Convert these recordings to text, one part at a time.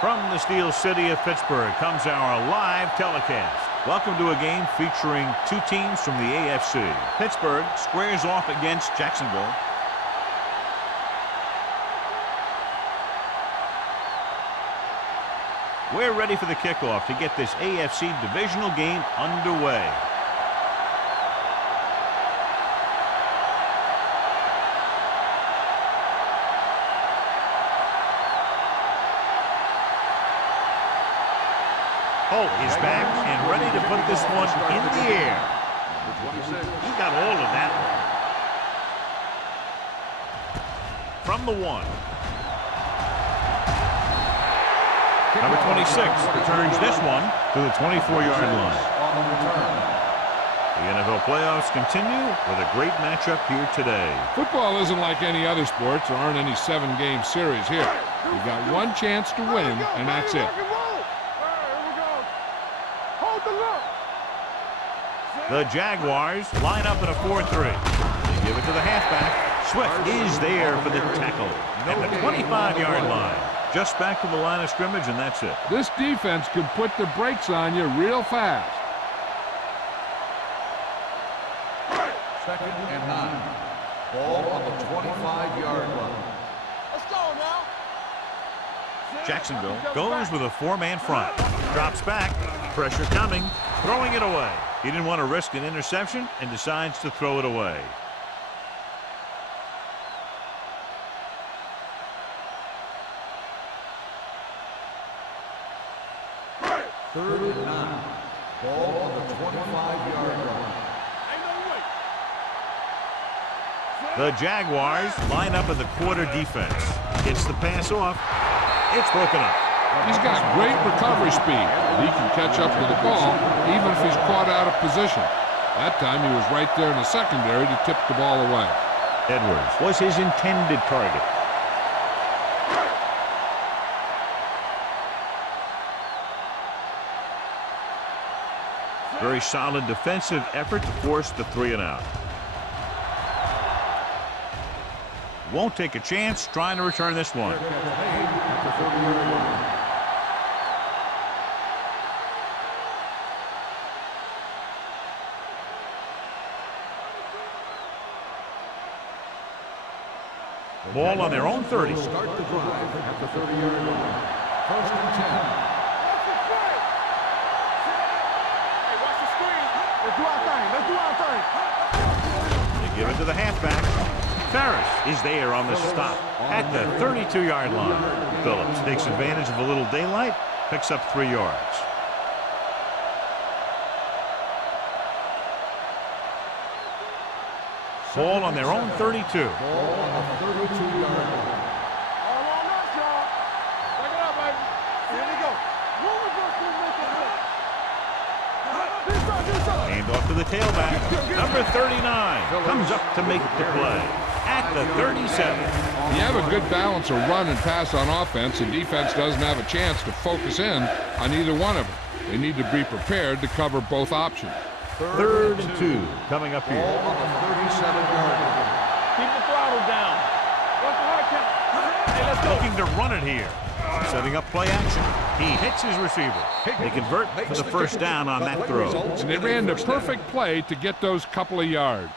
From the Steel City of Pittsburgh comes our live telecast. Welcome to a game featuring two teams from the AFC. Pittsburgh squares off against Jacksonville. We're ready for the kickoff to get this AFC divisional game underway. Holt is back and ready to put this one in the air. He got all of that one. From the 1. Number 26 returns this one to the 24-yard line. The NFL playoffs continue with a great matchup here today. Football isn't like any other sport. There aren't any 7-game series here. You've got one chance to win, and that's it. The Jaguars line up in a 4-3. They give it to the halfback. Swift is there for the tackle at the 25-yard line. Just back to the line of scrimmage, and that's it. This defense can put the brakes on you real fast. 2nd and 9. Ball on the 25-yard line. Let's go now. Jacksonville goes with a 4-man front. Drops back. Pressure coming. Throwing it away. He didn't want to risk an interception and decides to throw it away. Third and 9. Ball on the 25-yard line. The Jaguars line up in the quarter defense. Gets the pass off. It's broken up. He's got great recovery speed. He can catch up to the ball even if he's caught out of position. That time he was right there in the secondary to tip the ball away. Edwards was his intended target. Very solid defensive effort to force the 3-and-out. Won't take a chance trying to return this one. Ball on their own 30. Start the drive at the 30-yard line. 1st and 10. Hey, watch the screen. Let's do our thing. Let's do our thing. They give it to the halfback. Ferris is there on the stop at the 32-yard line. Phillips takes advantage of a little daylight, picks up 3 yards. Ball on their own 32. Ball on the 32-yard line. All on us, y'all. Back it up, baby. Here we go. What we going to do? Hand off to the tailback. Number 39 comes up to make the play at the 37. You have a good balance of run and pass on offense, and defense doesn't have a chance to focus in on either one of them. They need to be prepared to cover both options. 3rd and 2 coming up here. Ball on the 37-yard line. Keep the throttle down. What's the hard count? Hey, let's go. Looking to run it here. Setting up play action. He hits his receiver. They convert for the first down on that throw. And they ran the perfect play to get those couple of yards.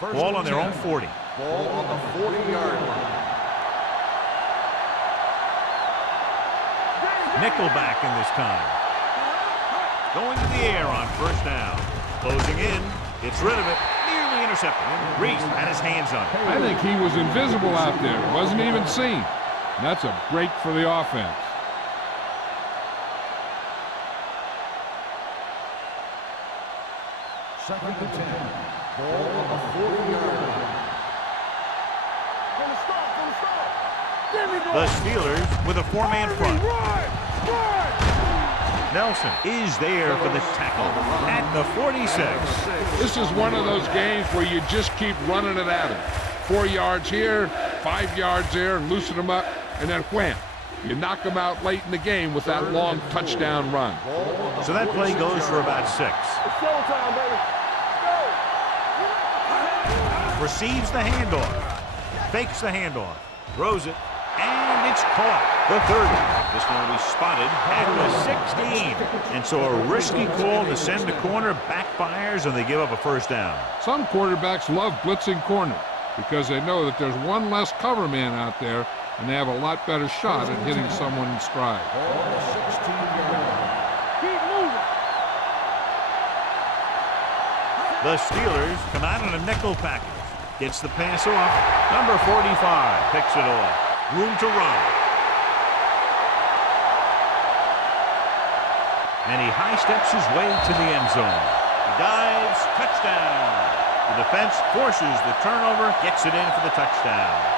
Ball on their own 40. Ball on the 40-yard line. Nickelback in this time. Going to the air on 1st down. Closing in. Gets rid of it. Nearly intercepted. Reese had his hands on it. I think he was invisible out there. Wasn't even seen. And that's a break for the offense. Second and 10. Ball on the 40-yard line. From the start, from the start. Give me The Steelers with a 4-man front. Run! Nelson is there for the tackle at the 46. This is one of those games where you just keep running it at him. 4 yards here, 5 yards there, and loosen them up, and then wham. You knock them out late in the game with that long touchdown run. So that play goes for about 6. It's showtime, baby. Go! receives the handoff, fakes the handoff, throws it, and it's caught. The 30. This one will be spotted at the 16. And so a risky call to send the corner backfires, and they give up a first down. Some quarterbacks love blitzing corners because they know that there's one less cover man out there, and they have a lot better shot at hitting someone in stride. Keep moving. The Steelers come out in a nickel package. Gets the pass off. Number 45 picks it off. Room to run. And he high steps his way to the end zone. He dives, touchdown. The defense forces the turnover, gets it in for the touchdown.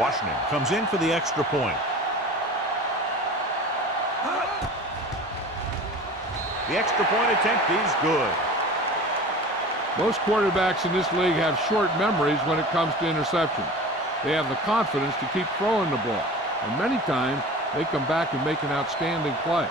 Washington comes in for the extra point. The extra point attempt is good. Most quarterbacks in this league have short memories when it comes to interceptions. They have the confidence to keep throwing the ball, and many times they come back and make an outstanding play.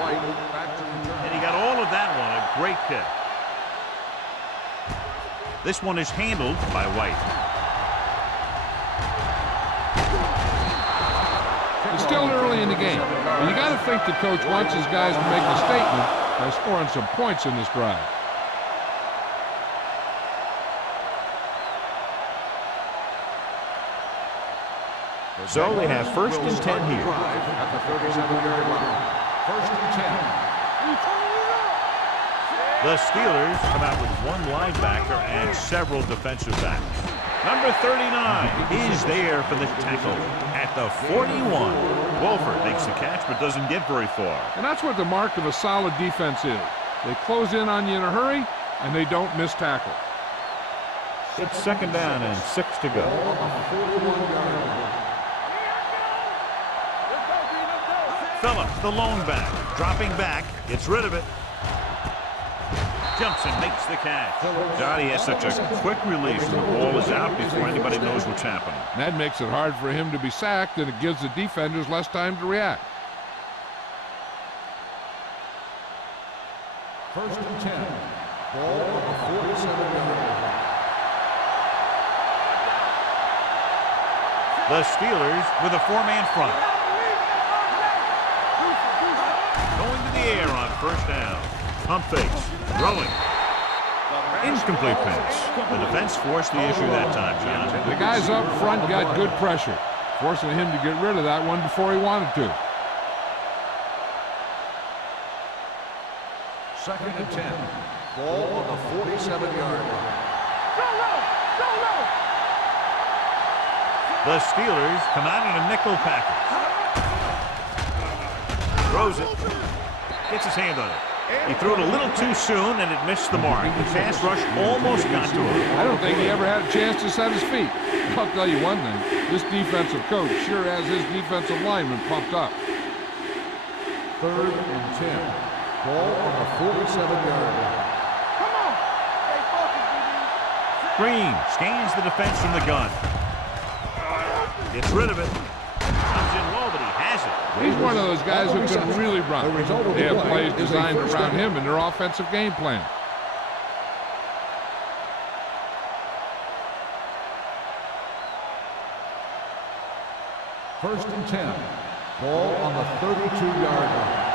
And he got all of that one. A great kick. This one is handled by White. It's still early in the game, and you got to think the coach wants his guys to make a statement by scoring some points in this drive. So they have first and 10 here. At the 37-yard line. First and 10. The Steelers come out with one linebacker and several defensive backs. Number 39 is there for the tackle at the 41. Wolford makes the catch but doesn't get very far. And that's what the mark of a solid defense is. They close in on you in a hurry, and they don't miss tackle. It's second down and 6 to go. Phillips, the lone back, dropping back, gets rid of it. Jumps and makes the catch. God, he has such a quick release. The ball is out before anybody knows what's happening. That makes it hard for him to be sacked, and it gives the defenders less time to react. First and 10. Ball on the 47-yard line. The Steelers with a four-man front. Going to the air on first down. Pump fakes. Throwing. Incomplete pass. The defense forced the issue that time, John. The guys up front got good pressure, forcing him to get rid of that one before he wanted to. Second and 10. Ball on the 47-yard line. The Steelers come out in a nickel package. Throws it. Gets his hand on it. He threw it a little too soon, and it missed the mark. The pass rush almost got to him. I don't think he ever had a chance to set his feet. I'll tell you one thing. This defensive coach sure has his defensive lineman pumped up. Third and 10. Ball on the 47-yard line. Come on. Stay focused, BB. Green scans the defense from the gun. Gets rid of it. Comes in low, but he has it. He's one of those guys who can really run. They have plays designed around him in their offensive game plan. First and 10. Ball on the 32-yard line.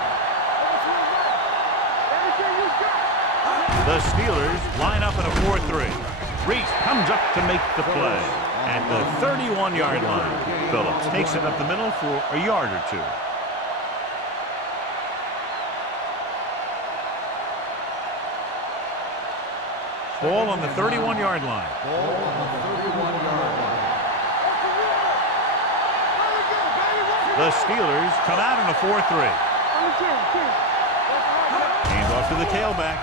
The Steelers line up in a 4-3. Reese comes up to make the play at the 31-yard line. Phillips takes it up the middle for a yard or two. Ball on the 31-yard line. Ball on the 31-yard line. The Steelers come out in a 4-3. Off to the tailback.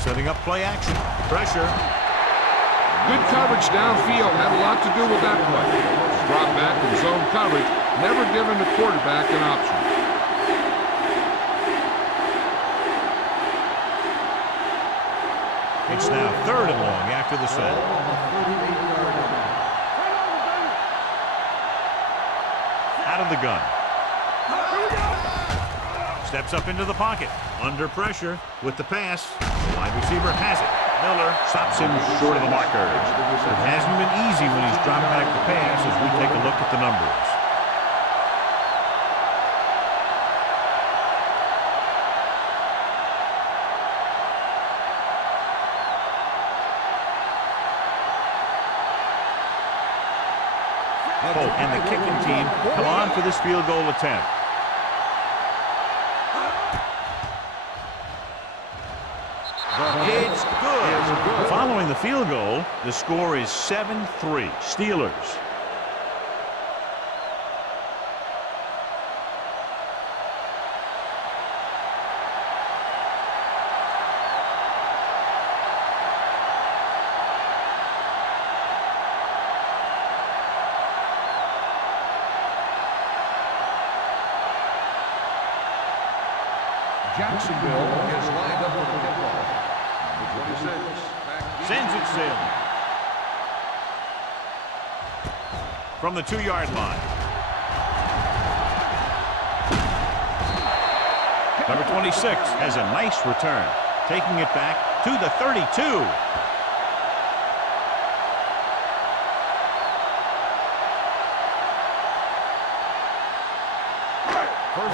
Setting up play action. Pressure. Good coverage downfield had a lot to do with that play. Drop back and zone coverage, never giving the quarterback an option. It's now 3rd and long after the set. Out of the gun. Steps up into the pocket. Under pressure with the pass. The wide receiver has it. Miller stops him short of the marker. It hasn't been easy when he's dropped back the pass as we take a look at the numbers. And the kicking team come on for this field goal attempt. It's good. Following the field goal, the score is 7-3 Steelers. Jacksonville is lined up for the kickoff. Number 26. Sends it sailing. From the 2-yard line. Number 26 has a nice return. Taking it back to the 32.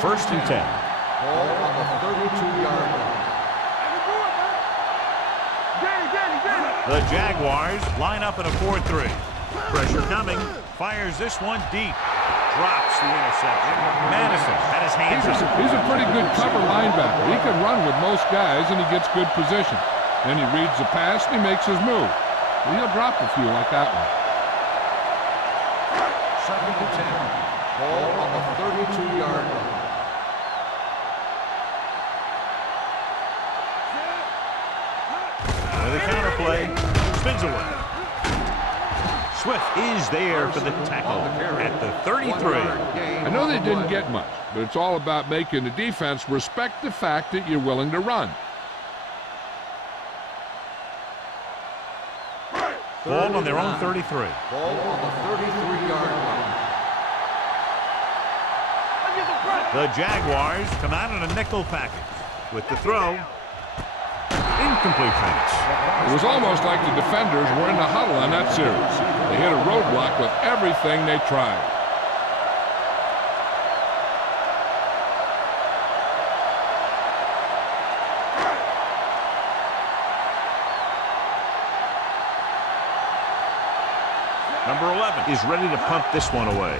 First and 10. Ball on the 32-yard line. The Jaguars line up in a 4-3. Pressure coming. Fires this one deep. Drops the interception. Madison had his hands up. He's a pretty good cover linebacker. He can run with most guys, and he gets good position. Then he reads the pass, and he makes his move. He'll drop a few like that one. 2nd and 10. Ball on the 32-yard line. The counter play spins away. Swift is there for the tackle at the 33. I know they didn't get much, but it's all about making the defense respect the fact that you're willing to run. Ball on their own 33. Ball on the 33-yard line. The Jaguars come out in a nickel package with the throw. Incomplete pass. It was almost like the defenders were in the huddle on that series. They hit a roadblock with everything they tried. Number 11 is ready to punt this one away.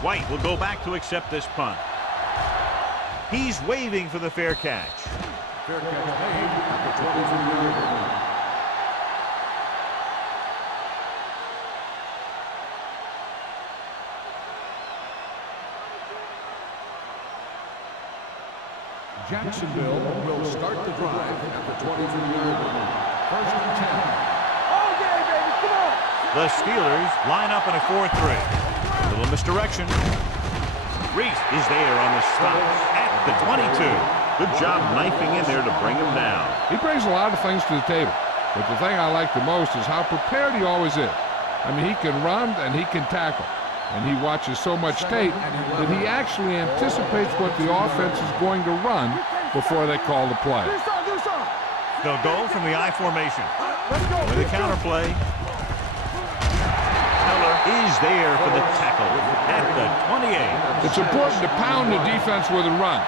White will go back to accept this punt. He's waving for the fair catch. Fair catch made at the 23-yard line. Jacksonville will start the drive at the 23-yard line. 1st and 10. The Steelers line up in a 4-3. A little misdirection. Reese is there on the stop at the 22. Good job knifing in there to bring him down. He brings a lot of things to the table, but the thing I like the most is how prepared he always is. I mean, he can run and he can tackle, and he watches so much tape that he actually anticipates what the offense is going to run before they call the play. They'll go from the I formation. With the counter play. Is there for the tackle at the 28. It's important to pound the defense with a run.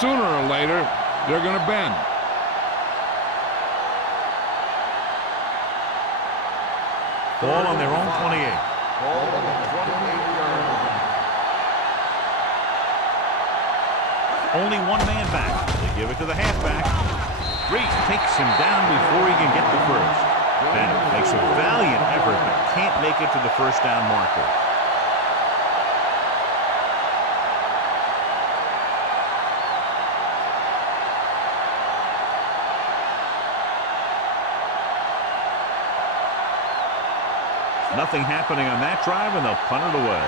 Sooner or later, they're going to bend. Ball on their own 28. Ball on the 28-yard line. Only one man back. They give it to the halfback. Reese takes him down before he can get the first. Bennett makes a valiant effort but can't make it to the first down marker. Nothing happening on that drive, and they'll punt it away.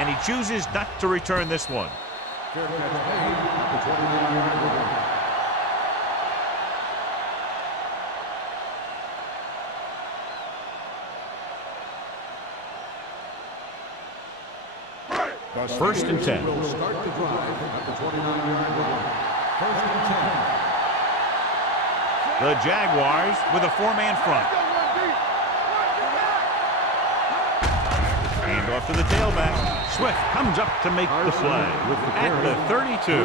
And he chooses not to return this one. Fair catch made at the 29-yard line. First and 10. Will start the drive at the 29-yard line. First and 10. The Jaguars with a four-man front. Hand off to the tailback. Swift comes up to make the play at the 32.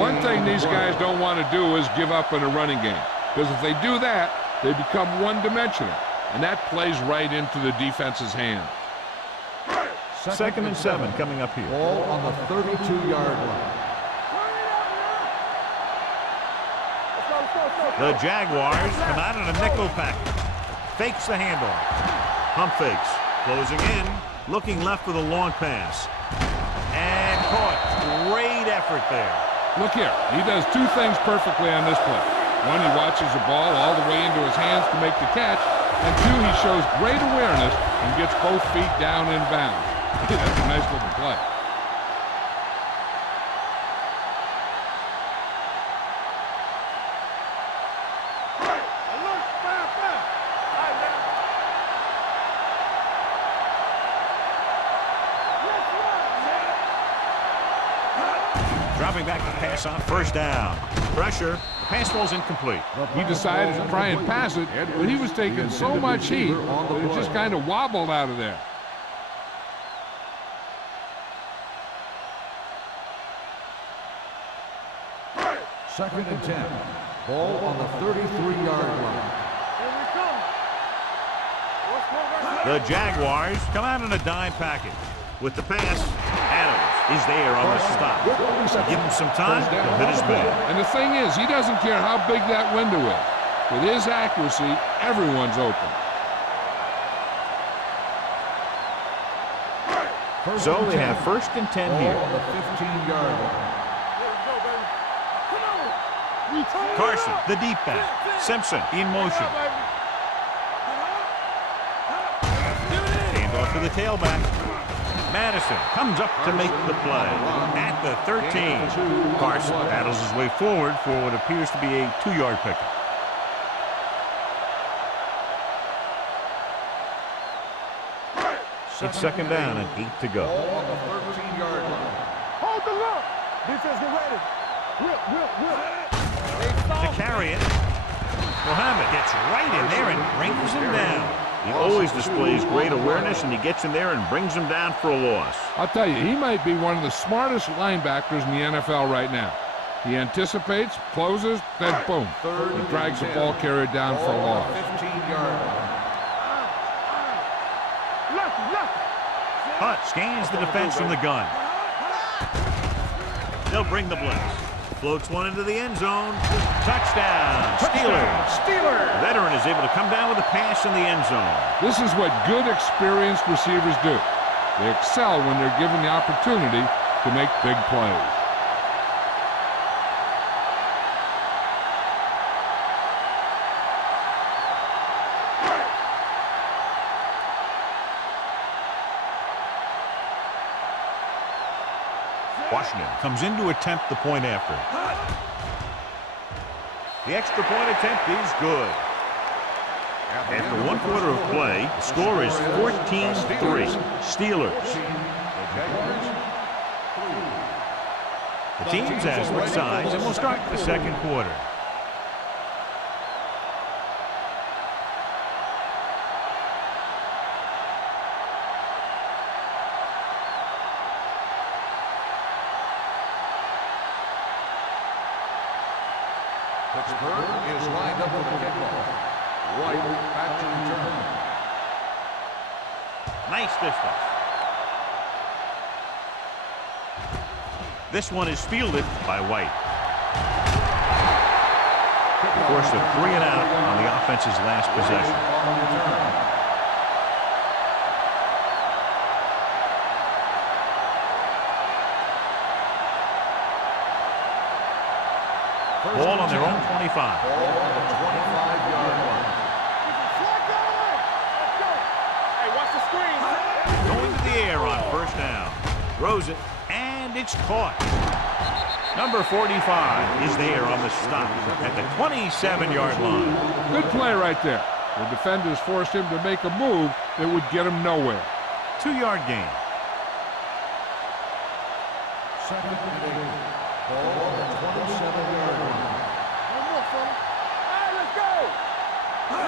One thing these guys don't want to do is give up in a running game, because if they do that, they become one-dimensional, and that plays right into the defense's hands. Second and 7 coming up here. Ball on the 32-yard line. The Jaguars come out in a nickel package. Fakes the handoff. Pump fakes. Closing in. Looking left with a long pass. And caught. Great effort there. Look here. He does two things perfectly on this play. One, he watches the ball all the way into his hands to make the catch. And two, he shows great awareness and gets both feet down in bounds. That's a nice looking play. Dropping back to pass on first down. Pressure. The pass ball's incomplete. He decided to try and pass it, but he was taking so much heat that it just kind of wobbled out of there. Second and 10. Ball on the 33-yard line. The Jaguars come out in a dime package. With the pass, Adams is there on the stop. Give him some time, he'll hit his man. And the thing is, he doesn't care how big that window is. With his accuracy, everyone's open. So they have first and 10 Ball here. on the 15-yard line. Carson, the deep back. Simpson in motion. Hand off to the tailback. Madison comes up to make the play at the 13. Carson battles his way forward for what appears to be a 2-yard pickup. It's second down and 8 to go. Ball on the 13-yard line. Hold the look. Defense get ready. Whip. To carry it, Muhammad gets right in there and brings him down. He always displays great awareness, and he gets in there and brings him down for a loss. I'll tell you, he might be one of the smartest linebackers in the NFL right now. He anticipates, closes, then boom. He drags the ball carrier down for a loss. 15-yard line. Hunt scans the defense from the gun. They'll bring the blitz. Floats one into the end zone. Touchdown. Steelers. The veteran is able to come down with a pass in the end zone. This is what good, experienced receivers do. They excel when they're given the opportunity to make big plays. Washington comes in to attempt the point after. The extra point attempt is good. After 1 quarter of play, the score is 14-3. Steelers. The teams have switched sides, and we'll start the second quarter. Pittsburgh is lined up with the kickoff. White back to return. Nice distance. This one is fielded by White. Force of 3 and out on the offense's last possession. Ball on their own 25. Ball on the 25-yard line. Hey, watch the screen. Going to the air on first down. Throws it, and it's caught. Number 45 is there on the stop at the 27-yard line. Good play right there. The defenders forced him to make a move that would get him nowhere. 2-yard gain. Second and 8. Ball on the 27-yard line. One more, fella. Hey, let's go.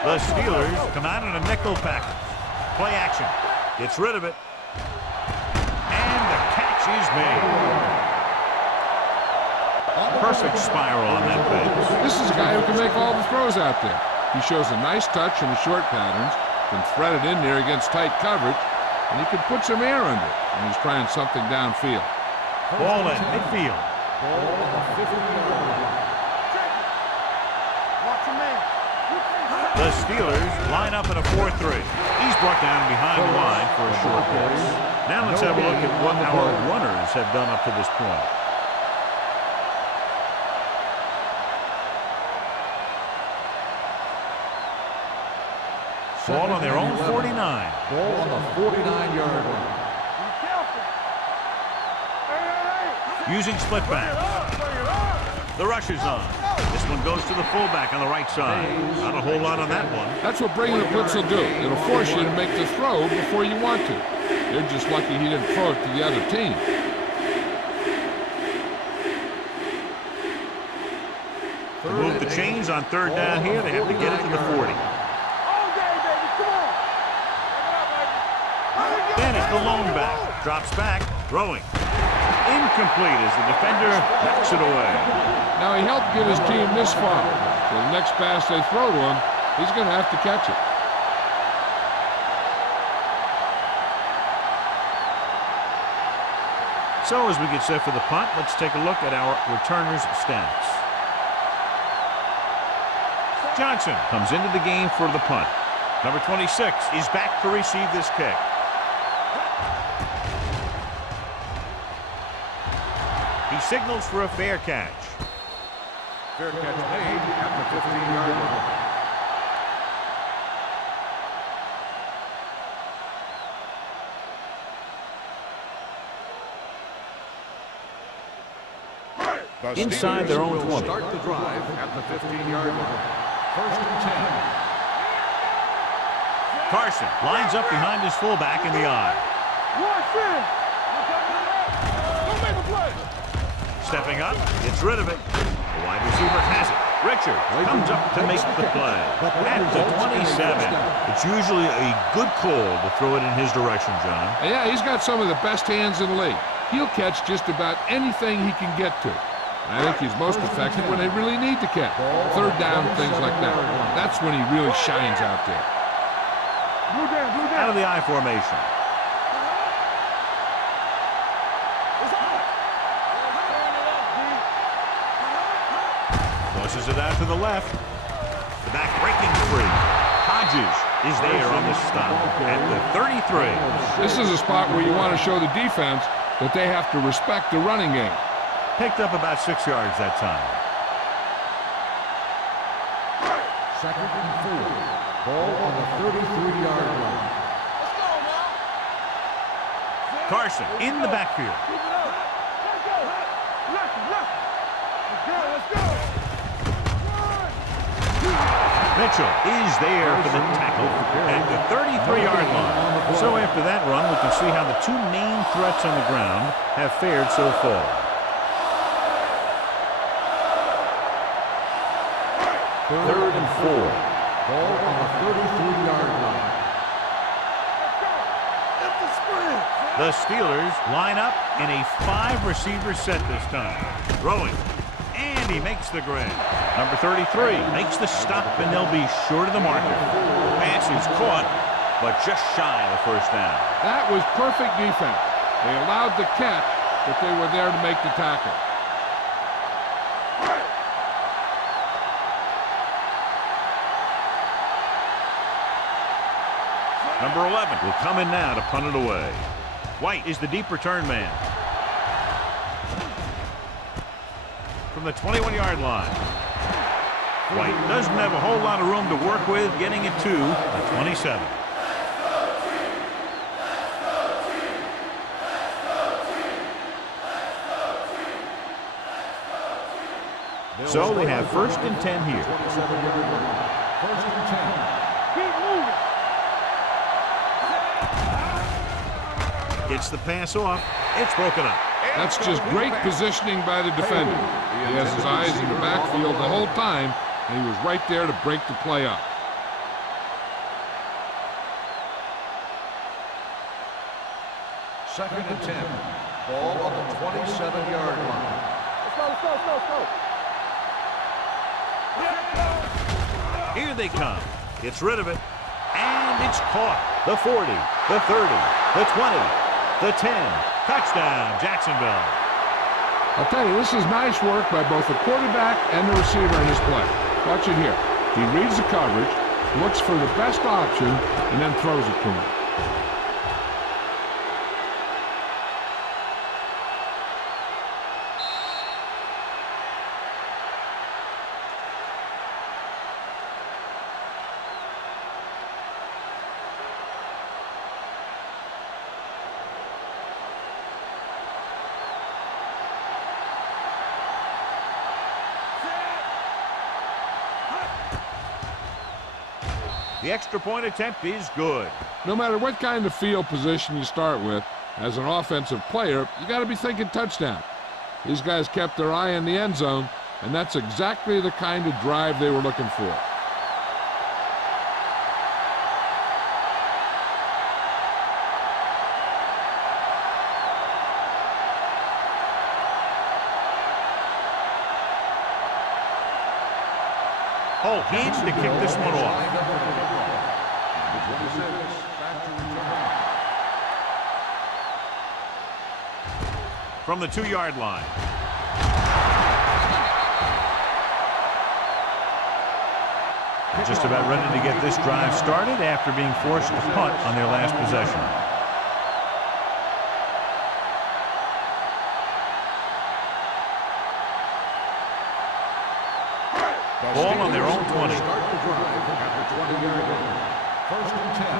The Steelers come out in a nickel package. Play action. Gets rid of it. And the catch is made. Perfect spiral on that pass. This is a guy who can make all the throws out there. He shows a nice touch in the short patterns, can thread it in there against tight coverage, and he can put some air under it when he's trying something downfield. Ball in midfield. Ball on the 50-yard line. Watch your man. The Steelers line up in a 4-3. He's brought down behind the line for a short pass. Now let's have a look at what our runners have done up to this point. Ball on their own 49. Ball on the 49-yard line. Be careful. Hey. Using split back. The rush is on. This one goes to the fullback on the right side. Not a whole lot on that one. That's what bringing the blitz will do. It'll force you to make the throw before you want to. They're just lucky he didn't throw it to the other team. To move the chains on third down here, they have to get it to the 40. Then it's the lone back. Drops back, throwing. Incomplete as the defender backs it away. Now he helped get his team this far. So the next pass they throw to him, he's going to have to catch it. So as we get set for the punt, let's take a look at our returners' stats. Johnson comes into the game for the punt. Number 26 is back to receive this kick. He signals for a fair catch. Fair catch made at the 15-yard line. Inside their own 20. Start the drive at the 15-yard line. First and 10. Carson lines up behind his fullback in the eye. Stepping up, gets rid of it. The wide receiver has it. Richard comes up to make the play. At the 27. It's usually a good call to throw it in his direction, John. Yeah, he's got some of the best hands in the league. He'll catch just about anything he can get to. I think he's most effective when they really need to catch. Third down, things like that. That's when he really shines out there. Out of the I formation. Tosses it out to the left. The back breaking free. Hodges is there on the stop at the 33. This is a spot where you want to show the defense that they have to respect the running game. Picked up about 6 yards that time. Second and 4. Ball on the 33-yard line. Carson in the backfield. Mitchell is there for the tackle at the 33-yard line. So after that run, we can see how the two main threats on the ground have fared so far. Third and 4. Ball on the 33-yard line. The Steelers line up in a 5-receiver set this time. Throwing. And he makes the grab. Number 33 makes the stop, and they'll be short of the marker. Pass is caught, but just shy of the first down. That was perfect defense. They allowed the catch, but they were there to make the tackle. Number 11 will come in now to punt it away. White is the deep return man. From the 21-yard line. White doesn't have a whole lot of room to work with, getting it to the 27. So they have 1st and 10 here. 1st and 10. Keep moving. Gets the pass off. It's broken up. That's just great positioning by the defender. He has his eyes in the backfield the whole time, and he was right there to break the play up. Second and 10. Ball on the 27-yard line. Let's go. Here they come. Gets rid of it. And it's caught. The 40, the 30, the 20, the 10. Touchdown, Jacksonville. I'll tell you, this is nice work by both the quarterback and the receiver in this play. Watch it here. He reads the coverage, looks for the best option, and then throws it to him. The extra point attempt is good. No matter what kind of field position you start with, as an offensive player, you got to be thinking touchdown. These guys kept their eye on the end zone, and that's exactly the kind of drive they were looking for. Holt needs to kick this one off. From the 2-yard line. Just about ready to get this drive started after being forced to punt on their last possession. Ball on their own 20. Start the drive at the 20-yard line. 1st and 10.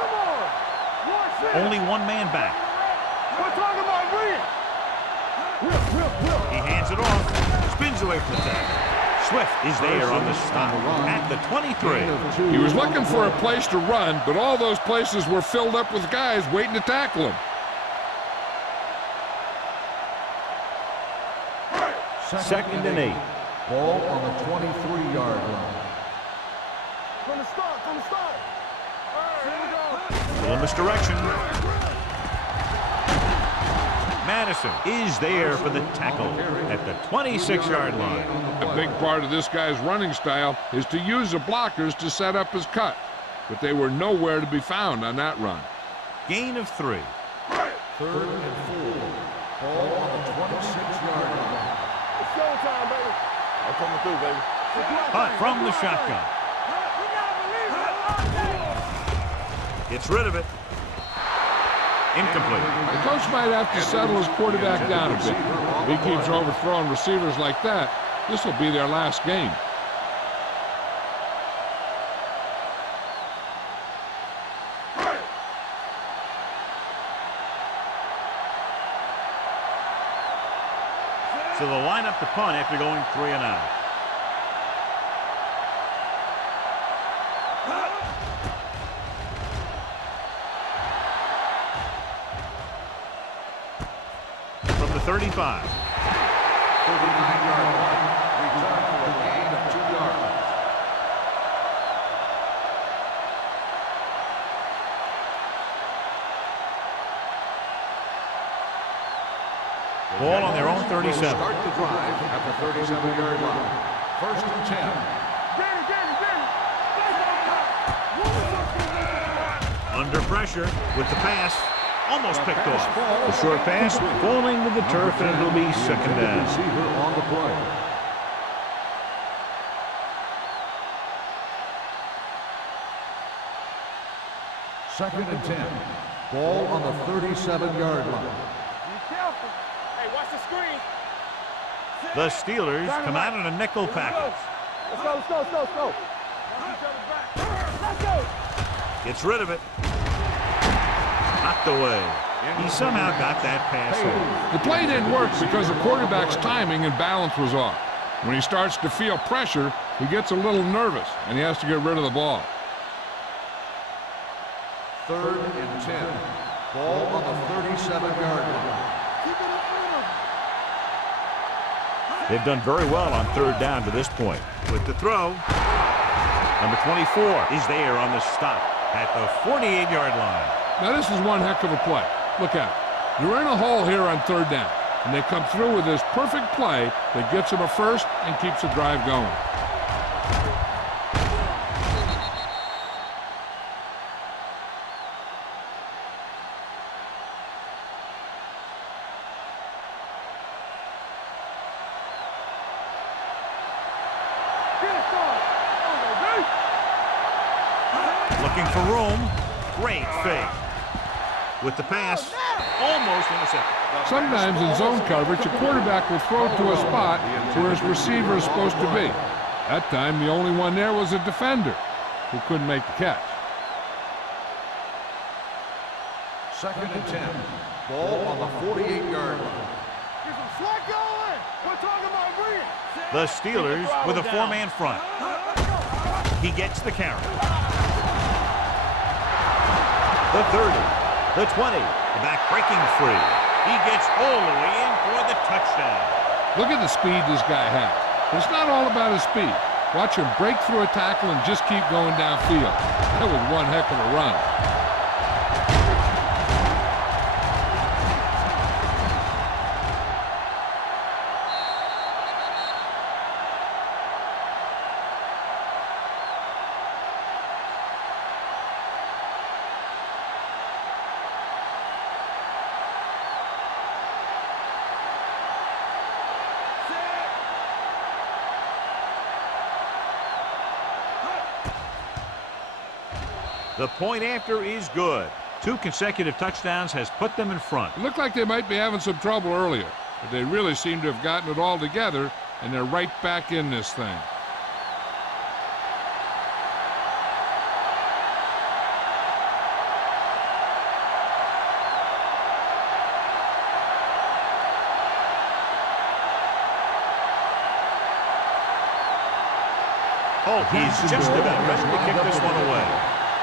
Come on. Watch it. Only one man back. We're talking about Reed. He hands it off. Spins away from the tackle. Swift is there on the stop at the 23. He was looking for a place to run, but all those places were filled up with guys waiting to tackle him. Second and 8. Ball on the 23-yard line. From the start. Here we go. Little misdirection. Madison is there for the tackle at the 26-yard line. A big part of this guy's running style is to use the blockers to set up his cut, but they were nowhere to be found on that run. Gain of 3. 3rd and 4. Ball on the 26-yard line. It's showtime, baby. I'm coming through, baby. Hunt from the shotgun. Gets rid of it. Incomplete. The coach might have to settle his quarterback down a bit. If he keeps overthrowing receivers like that, this will be their last game. So they'll line up the punt after going 3 and out. From the 35. 39-yard line. Return for a gain of 2 yards. Ball on their own 37. Start the drive at the 37-yard line. 1st and 10. Under pressure with the pass. Almost picked off. The short pass falling to the turf, and it'll be second down. Receiver on the play. Second and 10. Ball on the 37-yard line. Be careful. Hey, watch the screen. The Steelers come out in a nickel package. Let's go, let's go, let's go, let's go. Let's go. Gets rid of it. Knocked away. He somehow got that pass in. The play didn't work because the quarterback's timing and balance was off. When he starts to feel pressure, he gets a little nervous, and he has to get rid of the ball. 3rd and 10. Ball on the 37-yard line. They've done very well on 3rd down to this point. With the throw, number 24 is there on the stop at the 48-yard line. Now, this is one heck of a play. Look at it. You're in a hole here on 3rd down, and they come through with this perfect play that gets them a first and keeps the drive going. Looking for room. Great fake. With the pass, almost intercepted. Sometimes in zone coverage, a quarterback will throw to a spot where his receiver is supposed to be. That time, the only one there was a defender who couldn't make the catch. 2nd and 10. Ball on the 48-yard line. Get some slack going. We're talking about bringing. The Steelers with a 4-man front. He gets the carry. The 30. The 20, the back breaking free. He gets all the way in for the touchdown. Look at the speed this guy has. But it's not all about his speed. Watch him break through a tackle and just keep going downfield. That was one heck of a run. The point after is good. 2 consecutive touchdowns has put them in front. It looked like they might be having some trouble earlier, but they really seem to have gotten it all together, and they're right back in this thing. Oh, he's just about ready to kick this one away.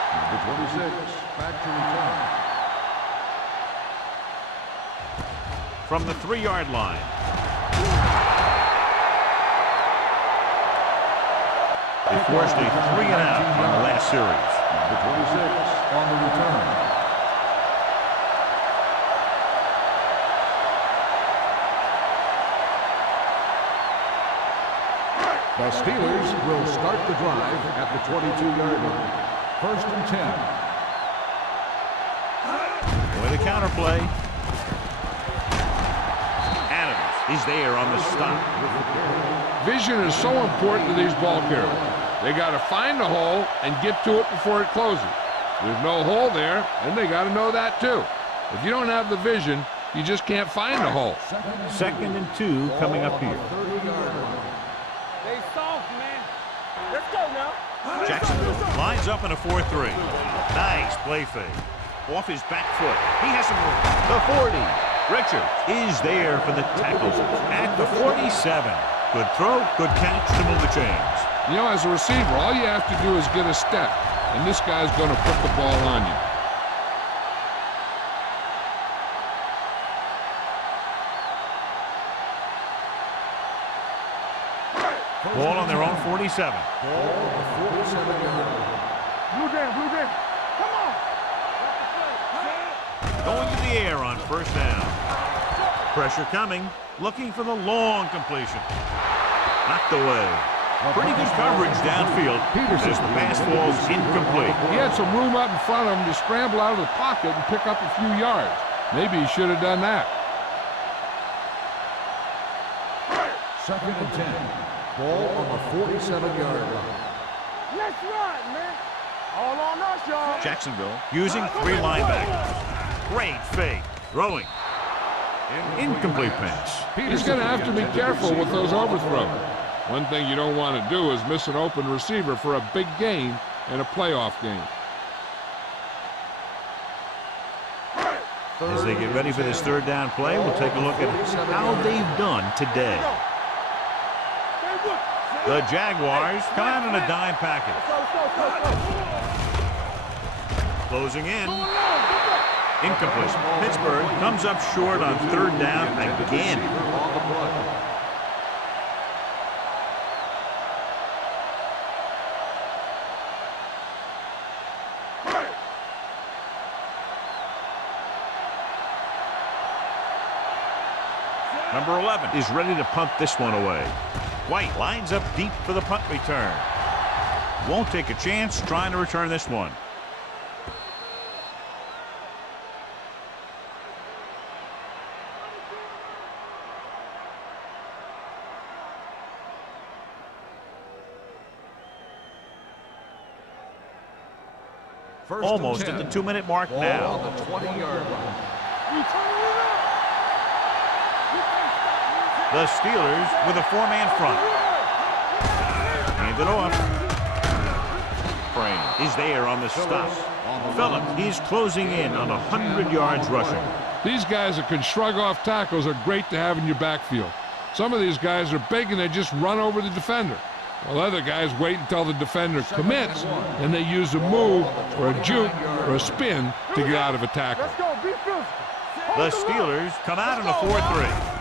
Number 26, back to return. From the 3-yard line. They forced a 3-and-out on the last series. Number 26 on the return. The Steelers will start the drive at the 22-yard line. 1st and 10. With a counter play. Adams is there on the stop. Vision is so important to these ball carriers. They got to find the hole and get to it before it closes. There's no hole there, and they got to know that too. If you don't have the vision, you just can't find the hole. 2nd and 2 coming up here. They soft, man. Let's go now. Jacksonville lines up in a 4-3. Nice play fake. Off his back foot. He has some room. The 40. Richards is there for the tackle at the 47. Good throw, good catch to move the chains. You know, as a receiver, all you have to do is get a step, and this guy's going to put the ball on you. Ball on their own 47. Ball on the 47-yard line. Blue jam. Come on. Going to the air on 1st down. Pressure coming. Looking for the long completion. Knocked away. Pretty good coverage downfield as the pass falls incomplete. He had some room up in front of him to scramble out of the pocket and pick up a few yards. Maybe he should have done that. 2nd and 10. Ball on the 47-yard line. Let's run, man. All on us, y'all. Jacksonville using 3 linebackers. Great fake. Throwing. Incomplete pass. He's going to have to be careful with those overthrows. One thing you don't want to do is miss an open receiver for a big gain in a playoff game. As they get ready for this third down play, we'll take a look at how they've done today. The Jaguars come out in a dime package. Closing in. Incomplete. Pittsburgh comes up short on third down again. Number 11 is ready to punt this one away. White lines up deep for the punt return. Won't take a chance trying to return this one. Almost at the 2-minute mark now. On the 20-yard line. The Steelers with a 4-man front. Hand it off. Frame is there on the stop. Phillip, he's closing in on 100 yards rushing. These guys that can shrug off tackles are great to have in your backfield. Some of these guys are big and they just run over the defender, while other guys wait until the defender commits and they use a move or a juke or a spin to get out of a tackle. The Steelers come out in a 4-3.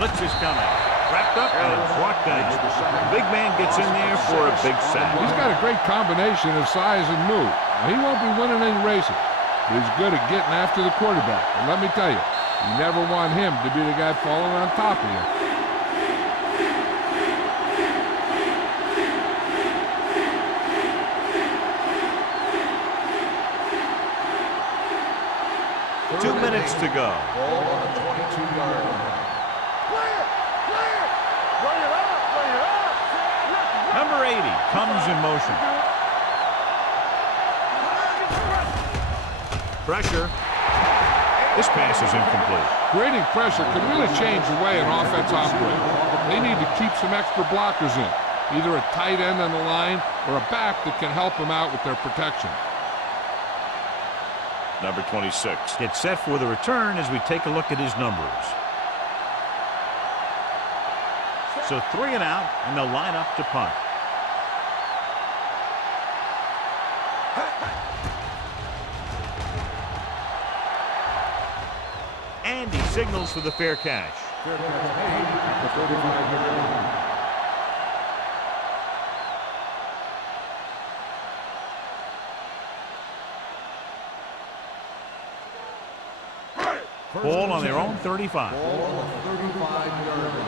Blitz is coming. Wrapped up and brought down. Big man gets in there for a big sack. He's got a great combination of size and move. Now, he won't be winning any races, but he's good at getting after the quarterback. And let me tell you, you never want him to be the guy falling on top of you. Two minutes to go. Ball on the 22-yard line. Number 80 comes in motion. Pressure. This pass is incomplete. Creating pressure can really change the way an offense operates. They need to keep some extra blockers in, either a tight end on the line or a back that can help them out with their protection. Number 26 gets set for the return as we take a look at his numbers. So 3 and out, and they'll line up to punt. And he signals for the fair catch. Fair catch made at the 35-yard line. Ball on their own 35. Ball on the 35-yard line.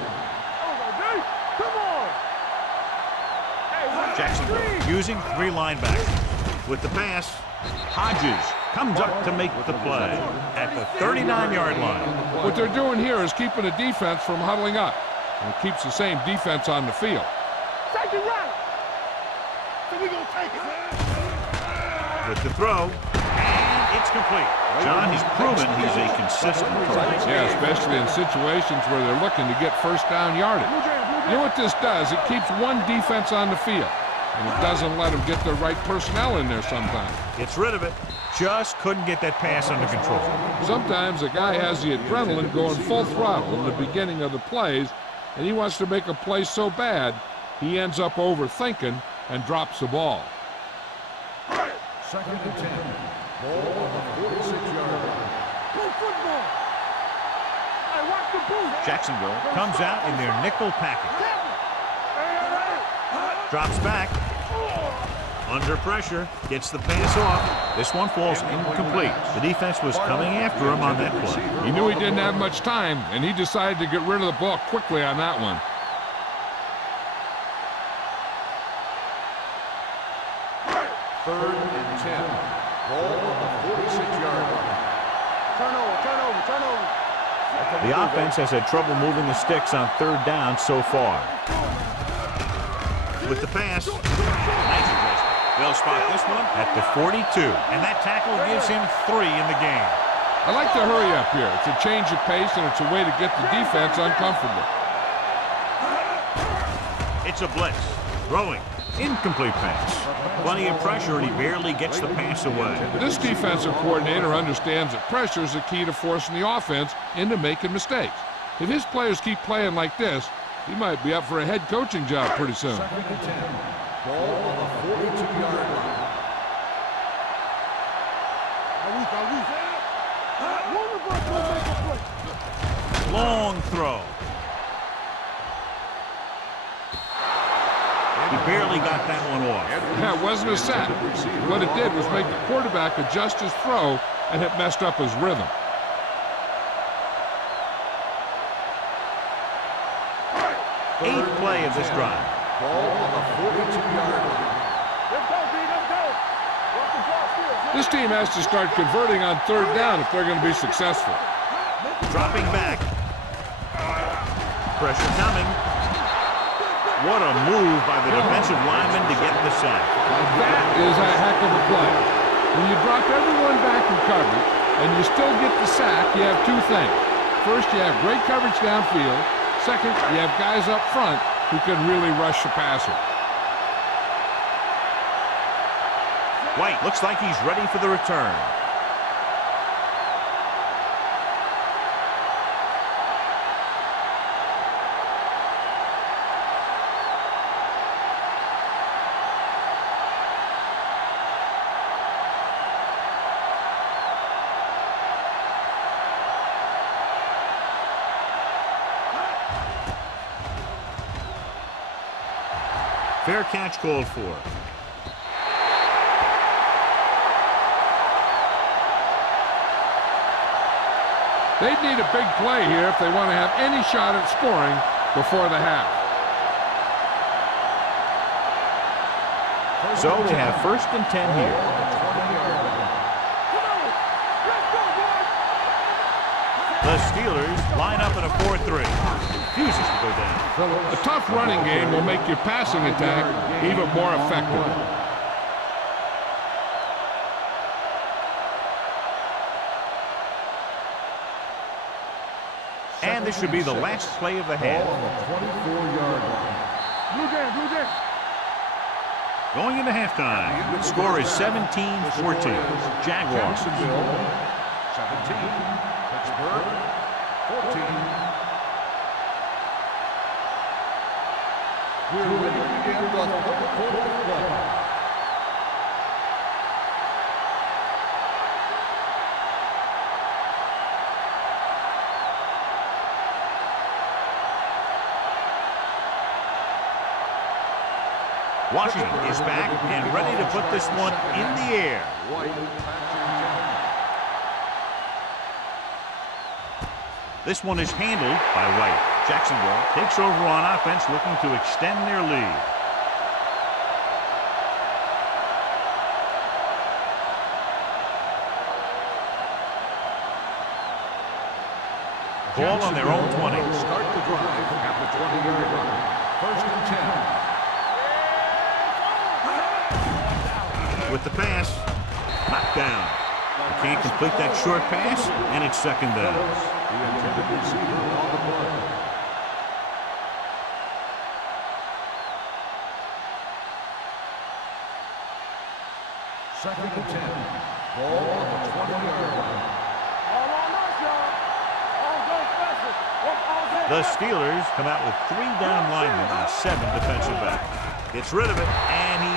Jacksonville using 3 linebackers. With the pass, Hodges comes up to make the play at the 39-yard line. What they're doing here is keeping the defense from huddling up, and it keeps the same defense on the field. Take it right. So we gonna take it. With the throw, and it's complete. John, he's proven he's a consistent threat. Yeah, especially in situations where they're looking to get first down yardage. You know what this does? It keeps one defense on the field, and it doesn't let them get the right personnel in there sometimes. Gets rid of it. Just couldn't get that pass under control. Sometimes a guy has the adrenaline going full throttle in the beginning of the plays, and he wants to make a play so bad, he ends up overthinking and drops the ball. 2nd and 10. Ball on the 46-yard line. Go football. Hey, watch the booth. Jacksonville comes out in their nickel package. Drops back. Under pressure. Gets the pass off. This one falls incomplete. The defense was coming after him on that play. He knew he didn't have much time, and he decided to get rid of the ball quickly on that one. Third and 10. Ball on the 46-yard line. Turnover. The offense has had trouble moving the sticks on third down so far. With the pass, nice adjustment. They'll spot this one at the 42, and that tackle gives him 3 in the game. I like to hurry up here. It's a change of pace, and it's a way to get the defense uncomfortable. It's a blitz. Throwing. Incomplete pass. Plenty of pressure, and he barely gets the pass away. This defensive coordinator understands that pressure is the key to forcing the offense into making mistakes. If his players keep playing like this, he might be up for a head coaching job pretty soon. 2nd and 10. Ball on the 42-yard line. Long throw. He barely got that one off. That wasn't a sack. What it did was make the quarterback adjust his throw, and it messed up his rhythm. Eighth play of this drive. Ball on the 42-yard line. This team has to start converting on 3rd down if they're going to be successful. Dropping back. Pressure coming. What a move by the defensive lineman to get the sack. That is a heck of a play. When you drop everyone back in coverage and you still get the sack, you have two things. First, you have great coverage downfield. Second, you have guys up front who can really rush the passer. White looks like he's ready for the return. Fair catch called for. They'd need a big play here if they want to have any shot at scoring before the half. So they have 1st and 10 here. The Steelers line up in a 4-3. Refuses to go down. A tough running game will make your passing attack even more effective. And this should be the last play of the half. Ball on the 24-yard line. Blue Jack. Going into halftime, the score is 17-14. Jaguars. Jacksonville, 17. Pittsburgh, 14. We're ready to begin the 3rd quarter of play. Washington is back and ready to put this one in the air. This one is handled by White. Jacksonville takes over on offense, looking to extend their lead. Ball on their own 20. Start the drive at the 20-yard line. 1st and 10. With the pass, knocked down. Can't complete that short pass, and it's 2nd down. The intended receiver on the play. Second and 10. Ball on the 20-yard line. The Steelers come out with 3 down linemen and 7 defensive backs. Gets rid of it, and he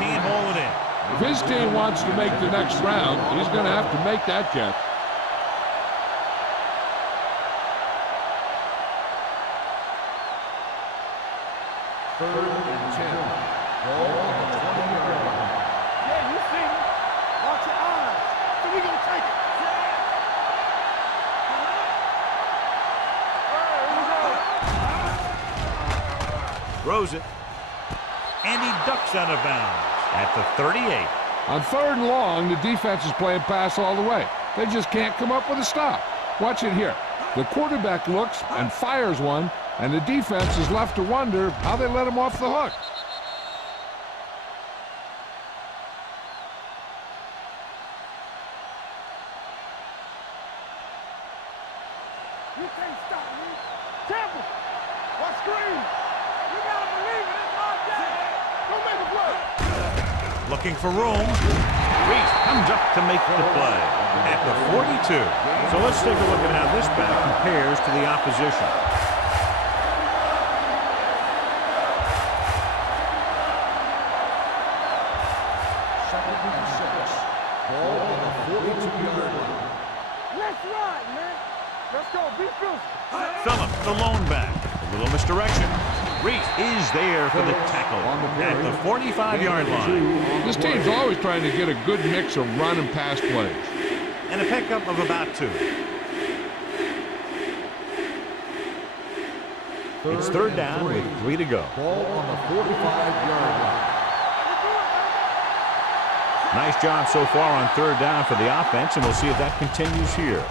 can't haul it in. If his team wants to make the next round, he's going to have to make that catch. Third and 10. Ball on the 20-yard line. Yeah, you see me. Watch your eyes. So we gonna take it. Throws it, and he ducks out of bounds at the 38. On 3rd and long, the defense is playing pass all the way. They just can't come up with a stop. Watch it here. The quarterback looks and fires one, and the defense is left to wonder how they let him off the hook. You can't stop me. Temple. What screen? You got looking for room. Reese comes up to make the play at the 42. So let's take a look at how this back compares to the opposition. Second and 6. Ball on the 42-yard line. Let's ride, man. Let's go. Be filthy. Phillip, the lone back. A little misdirection. Reese is there for the tackle at the 45-yard line. This team's always trying to get a good mix of run and pass plays. And a pickup of about 2. It's third down with 3 to go. Ball on the 45-yard line. Nice job so far on third down for the offense, and we'll see if that continues here.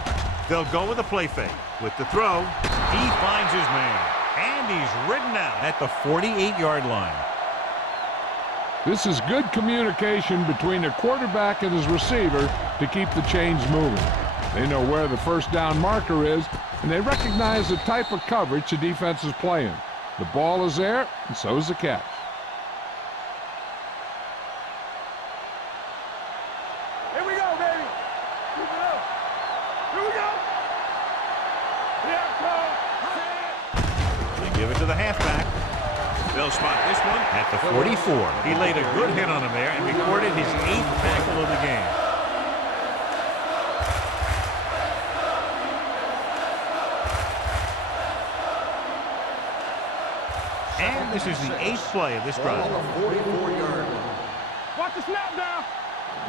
They'll go with a play fake. With the throw, he finds his man, and he's ridden out at the 48-yard line. This is good communication between the quarterback and his receiver to keep the chains moving. They know where the first down marker is, and they recognize the type of coverage the defense is playing. The ball is there, and so is the catch. Here we go, baby. Keep it up. Here we go. Yeah, They give it to the halfback. They'll spot this one at the 44. He laid a good hit on him there and recorded his 8th tackle of the game. And this is the 8th play of this drive. Ball on the 44-yard line. Watch the snap down.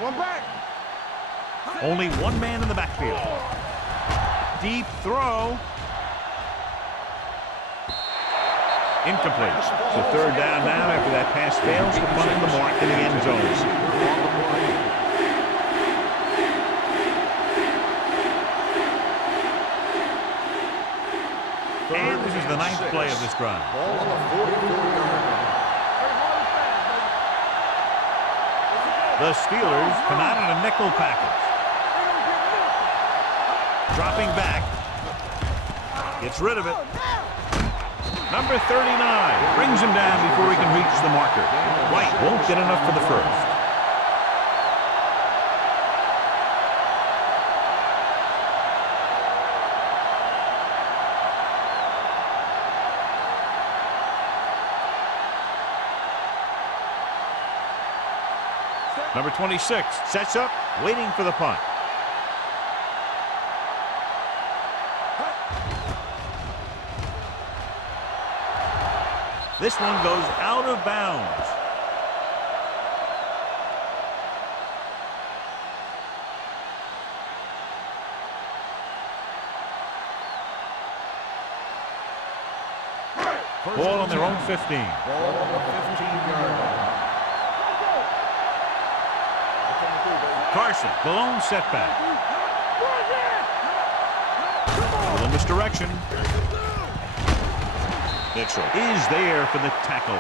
One back. Only one man in the backfield. Deep throw. Incomplete. So third down now after that pass fails to find the mark in the end zone. And this is the 9th play of this drive. Ball on the 44-yard line. The Steelers come out in a nickel package. Dropping back. Gets rid of it. Number 39 brings him down before he can reach the marker. White won't get enough for the first. Number 26 sets up, waiting for the punt. This one goes out of bounds. Ball on their own 15. Ball on the 15-yard line. Carson, the lone setback. A little misdirection. Mitchell is there for the tackle.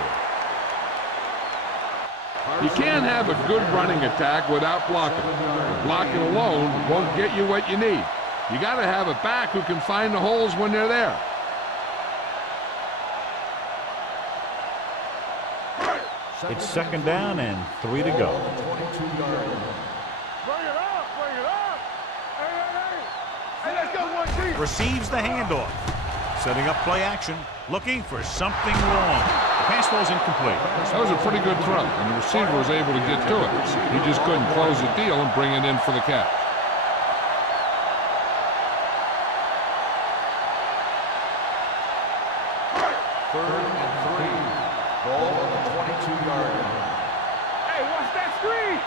You can't have a good running attack without blocking. Blocking alone won't get you what you need. You got to have a back who can find the holes when they're there. It's second down and 3 to go. Bring it up. Bring it up. Hey, let's go 1-2. Receives the handoff. Setting up play action. Looking for something wrong. The pass falls incomplete. That was a pretty good throw, and the receiver was able to get to it. He just couldn't close the deal and bring it in for the catch. Third and 3. Ball on the 22-yard line. Hey, watch that screen.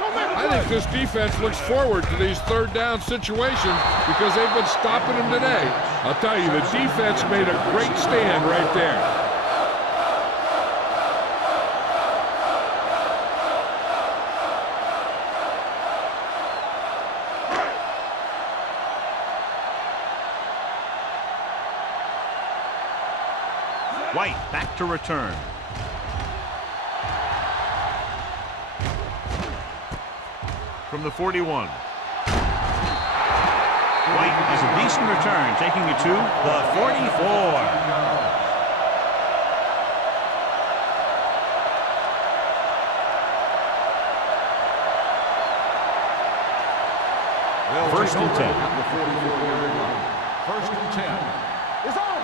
Don't make a I think this defense looks forward to these third down situations because they've been stopping them today. I'll tell you, the defense made a great stand right there. White back to return. From the 41. White has a decent return, taking it to the 44. First and 10. At the 44-yard line. First and 10. It's on.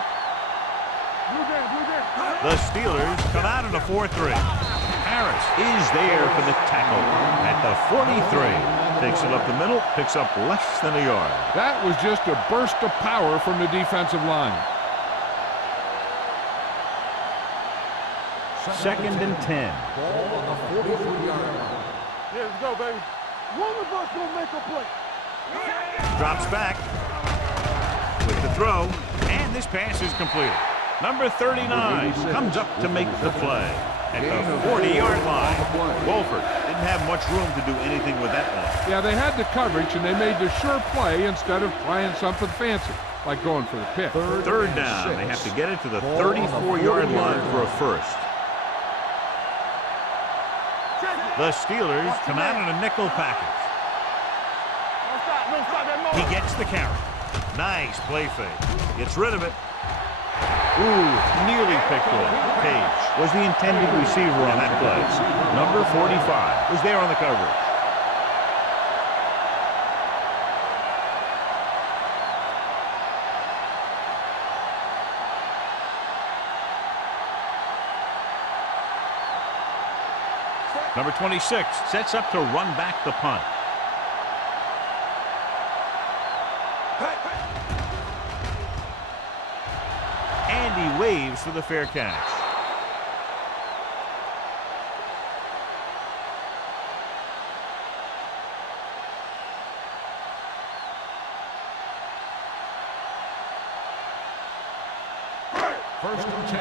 Blue game, blue game. The Steelers come out in a 4-3. Harris is there for the tackle at the 43. Takes it up the middle, picks up less than a yard. That was just a burst of power from the defensive line. Second and 10. Ball on the 43-yard line. Yeah, let's go, baby. One of us gonna make a play. Drops back with the throw, and this pass is completed. Number 39 comes up to make the play at the 40-yard line. Wolford didn't have much room to do anything with that one. Yeah, they had the coverage, and they made the sure play instead of trying something fancy, like going for the pick. Third down. They have to get it to the 34-yard line for a first. The Steelers come out in a nickel package. He gets the carry. Nice play fake. Gets rid of it. Ooh, nearly picked off. Page was the intended receiver on that play. Number 45 was there on the coverage. Number 26 sets up to run back the punt. And he waves for the fair catch. First and 10.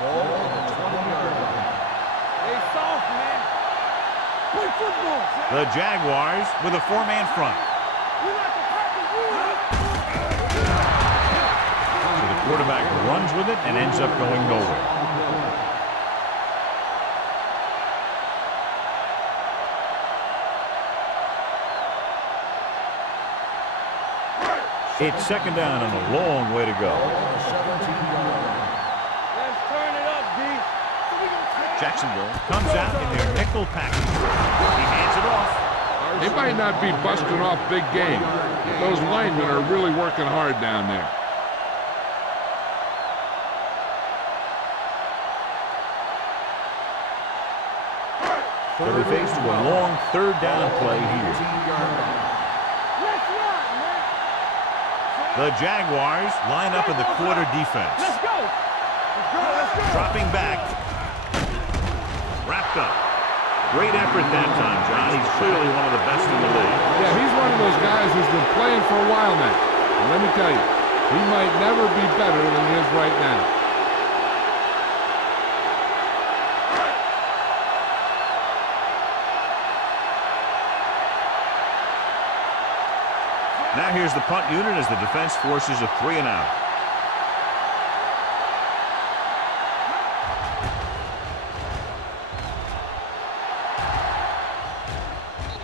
Ball on the 20-yard line. Hey, soft, man. Play football. The Jaguars with a four-man front. We like to practice rules. So the quarterback runs with it and ends up going nowhere. It's second down and a long way to go. Let's turn it up, D. Jacksonville comes out in their nickel package. He hands it off. They might not be busting off big game, but those linemen are really working hard down there. They'll be faced with a long third down play here. Let's run, man. The Jaguars line up in the quarter defense. Let's go. Let's go, let's go. Dropping back. Wrapped up. Great effort that time, John. He's clearly one of the best in the league. Yeah, he's one of those guys who's been playing for a while now. And let me tell you, he might never be better than he is right now. Now here's the punt unit as the defense forces a 3-and-out.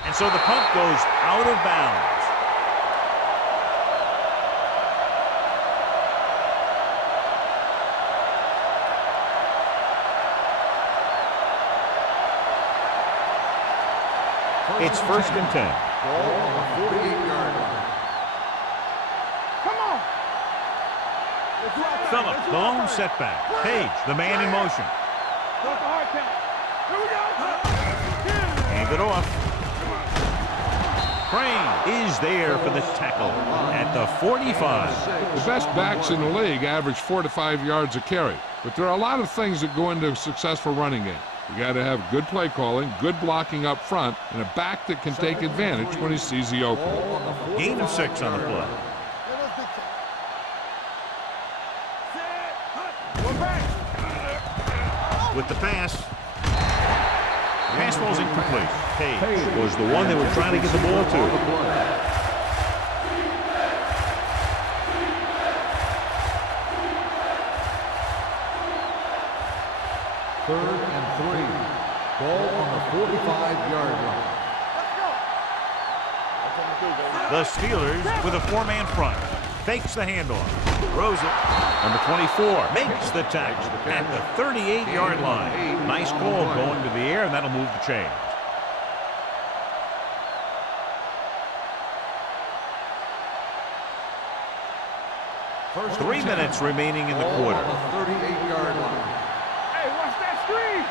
And so the punt goes out of bounds. It's first and 10. Ball on the 48-yard line. Come on. Let's rock. Phillip, the lone setback. Page, the man in motion. Start the hard count. Here we go. Hand it off. Crane is there for the tackle at the 45. The best backs in the league average 4 to 5 yards a carry. But there are a lot of things that go into a successful running game. You got to have good play calling, good blocking up front, and a back that can take advantage when he sees the opening. Gain of 6 on the play. With the pass. Pass falls incomplete. Page was the one they were trying to get the ball to. Third and 3. Ball on the 45-yard line. The Steelers with a four-man front. Fakes the handoff. Throws it. Number 24 makes the tackle at the 38-yard line. Nice call going to the air, and that'll move the chains. 3 minutes remaining in the quarter. On the 38-yard line. Hey, watch that screen.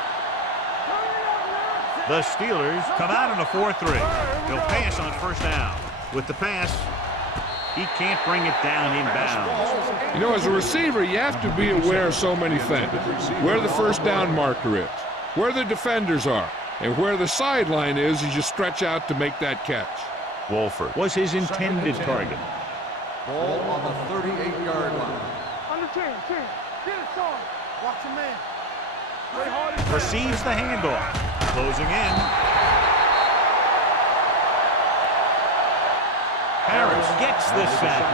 The Steelers come out in a 4-3. He'll pass on first down. With the pass, he can't bring it down inbounds. You know, as a receiver, you have to be aware of so many things. Where the first down marker is, where the defenders are, and where the sideline is as you stretch out to make that catch. Wolford was his intended target. Ball on the 38-yard line. Under 10. Get it, son. Watch your man. Play hard and Receives the handoff. Closing in. Harris gets the sack.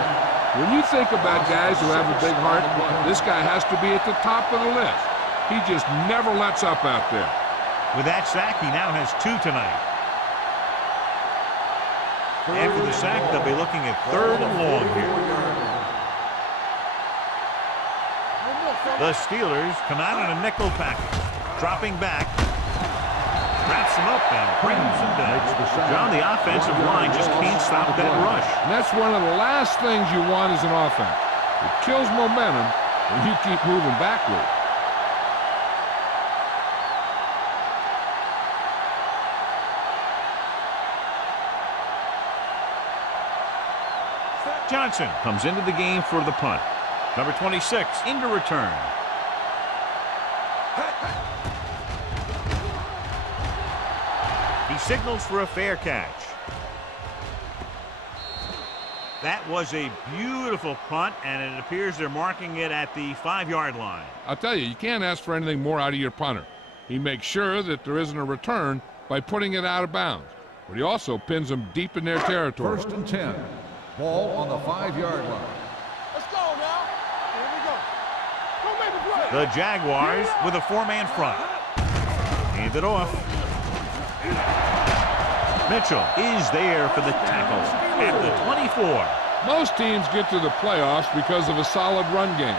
When you think about guys who have a big heart, this guy has to be at the top of the list. He just never lets up out there. With that sack, he now has 2 tonight. After the sack, they'll be looking at 3rd and long here. The Steelers come out in a nickel package. Dropping back. Wraps him up and brings him down. John, the offensive line just can't stop that rush. And that's one of the last things you want as an offense. It kills momentum when you keep moving backward. Johnson comes into the game for the punt. Number 26 into return. He signals for a fair catch. That was a beautiful punt, and it appears they're marking it at the 5-yard line. I'll tell you, you can't ask for anything more out of your punter. He makes sure that there isn't a return by putting it out of bounds, but he also pins them deep in their territory. 1st and 10. Ball on the 5-yard line. let's go now. Here we go. Go make a play. The Jaguars with a 4-man front. Hand it off. Mitchell is there for the tackle at the 24. Most teams get to the playoffs because of a solid run game.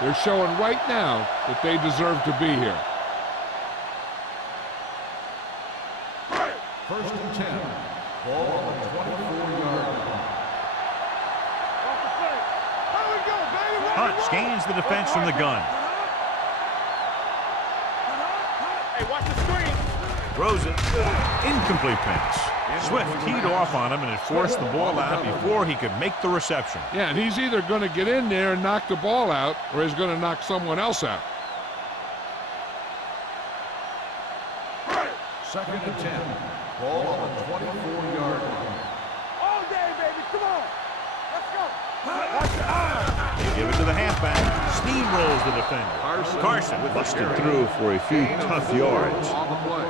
They're showing right now that they deserve to be here. 1st and 10. Ball on the 24-yard line. Off the play. Here we go, baby. Hunt scans the defense from the gun. Hey, watch the screen. Throws it. Incomplete pass. Swift teed off on him, and it forced the ball out before he could make the reception. Yeah, and he's either going to get in there and knock the ball out, or he's going to knock someone else out. 2nd and 10. Ball on the 24-yard line. All day, baby. Come on. Let's go. Watch your eye. They give it to the halfback. Steamrolls the defender. Carson busted through for a few tough yards. On the play.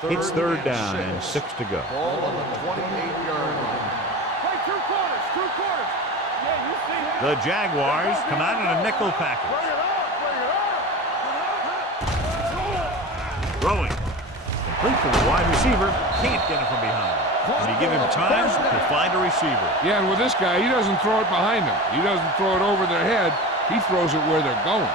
It's 3rd down and 6 to go. Ball on the 28-yard line. Play 2 quarters. 2 quarters. Yeah, you see that. The Jaguars come out in a nickel package. Bring it up. Throwing. Complete for the wide receiver. Can't get him from behind. When you give him time, he'll find a receiver. Yeah, and with this guy, he doesn't throw it behind them. He doesn't throw it over their head. He throws it where they're going.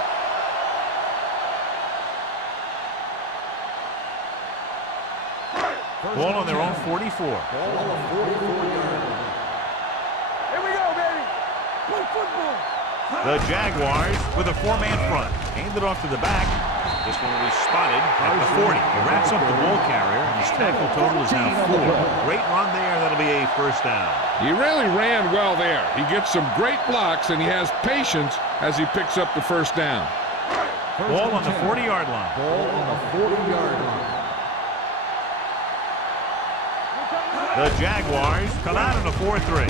Ball on their own 44. Ball on the 44-yard line. Here we go, baby. Play football. The Jaguars with a 4-man front. Handed off to the back. This one will be spotted at the 40. He wraps up the ball carrier, and his tackle total is now 4. Great run there. That'll be a 1st down. He really ran well there. He gets some great blocks, and he has patience as he picks up the 1st down. Ball on the 40-yard line. Ball on the 40-yard line. The Jaguars come out in a 4-3.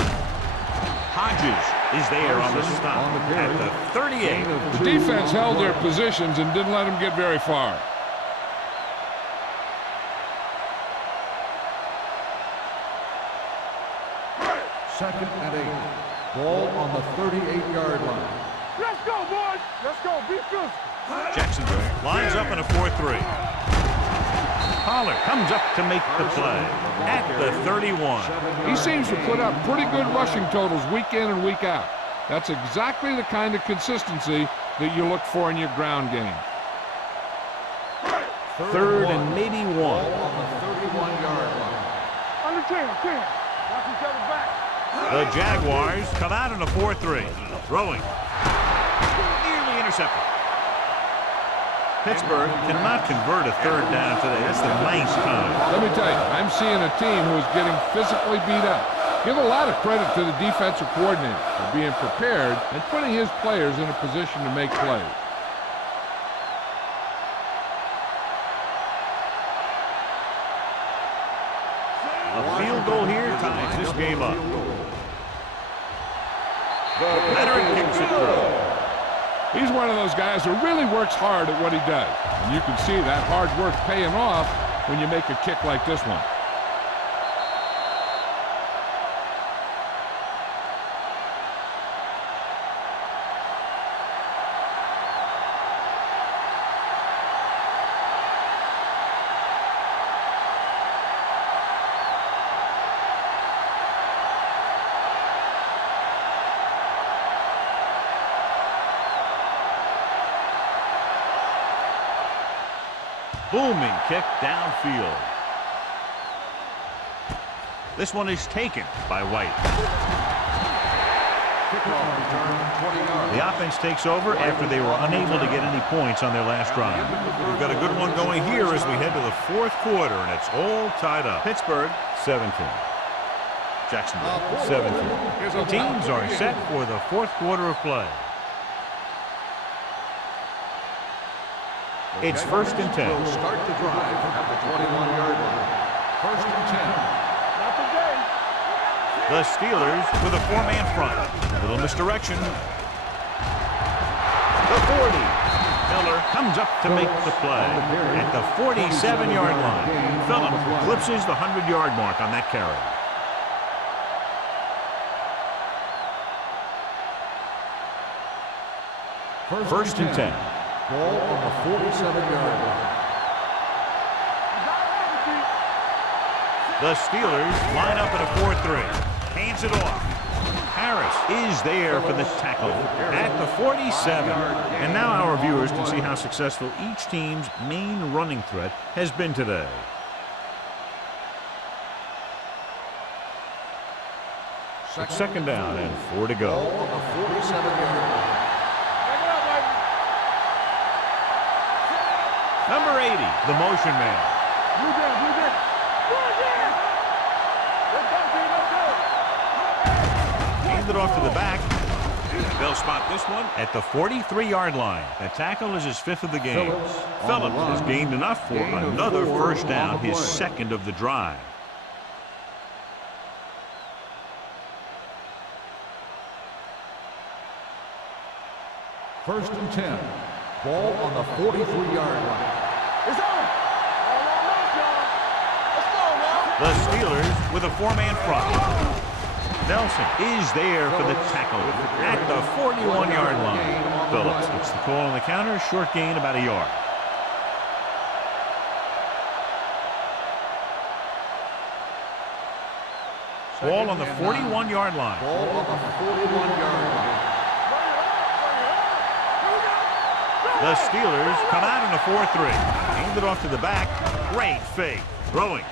Hodges is there on the stop at the 38. The defense held their positions and didn't let them get very far. Second and 8. Ball on the 38-yard line. Let's go, boys. Let's go. Be physical. Jacksonville lines up in a 4-3. Pollard comes up to make the play at the 31. He seems to put up pretty good rushing totals week in and week out. That's exactly the kind of consistency that you look for in your ground game. Third and maybe Ball one. on the 31-yard line. Under 10. Watch each other back. The Jaguars come out in a 4-3. Throwing. Nearly intercepted. Pittsburgh cannot convert a third down today. That's the ninth time. Let me tell you, I'm seeing a team who is getting physically beat up. Give a lot of credit to the defensive coordinator for being prepared and putting his players in a position to make plays. A field goal here ties this game up. Leonard kicks it through. He's one of those guys who really works hard at what he does. And you can see that hard work paying off when you make a kick like this one. Booming kick downfield. This one is taken by White. Kickoff return, 20 yards. The offense takes over after they were unable to get any points on their last drive. We've got a good one going here as we head to the fourth quarter, and it's all tied up. Pittsburgh, 17. Jacksonville, 17. Teams are set for the fourth quarter of play. It's first and 10. Will start the drive at the 21-yard line. First and 10. Not today. The Steelers with a four-man front. Little misdirection. The 40. Miller comes up to make the play at the 47-yard line. Phillip eclipses the 100-yard mark on that carry. First and 10. Ball on the 47-yard line. The Steelers line up in a 4-3. Hands it off. Harris is there for the tackle at the 47. And now our viewers can see how successful each team's main running threat has been today. It's second down and 4 to go. Ball on the 47-yard line. Number 80, the motion man. Blue down. Hand it off to the back. They'll spot this one at the 43-yard line. The tackle is his fifth of the game. Phillips has gained enough for another first down, his second of the drive. First and 10. Ball on the 43-yard line. It's on. Let's go now. The Steelers with a four-man front. Nelson is there for the tackle at the 41-yard line. Phillips gets the call on the counter. Short gain, about a yard. Ball on the 41-yard line. Ball on the 41-yard line. The Steelers come out in a 4-3. Hand it off to the back. Great fake. Throwing.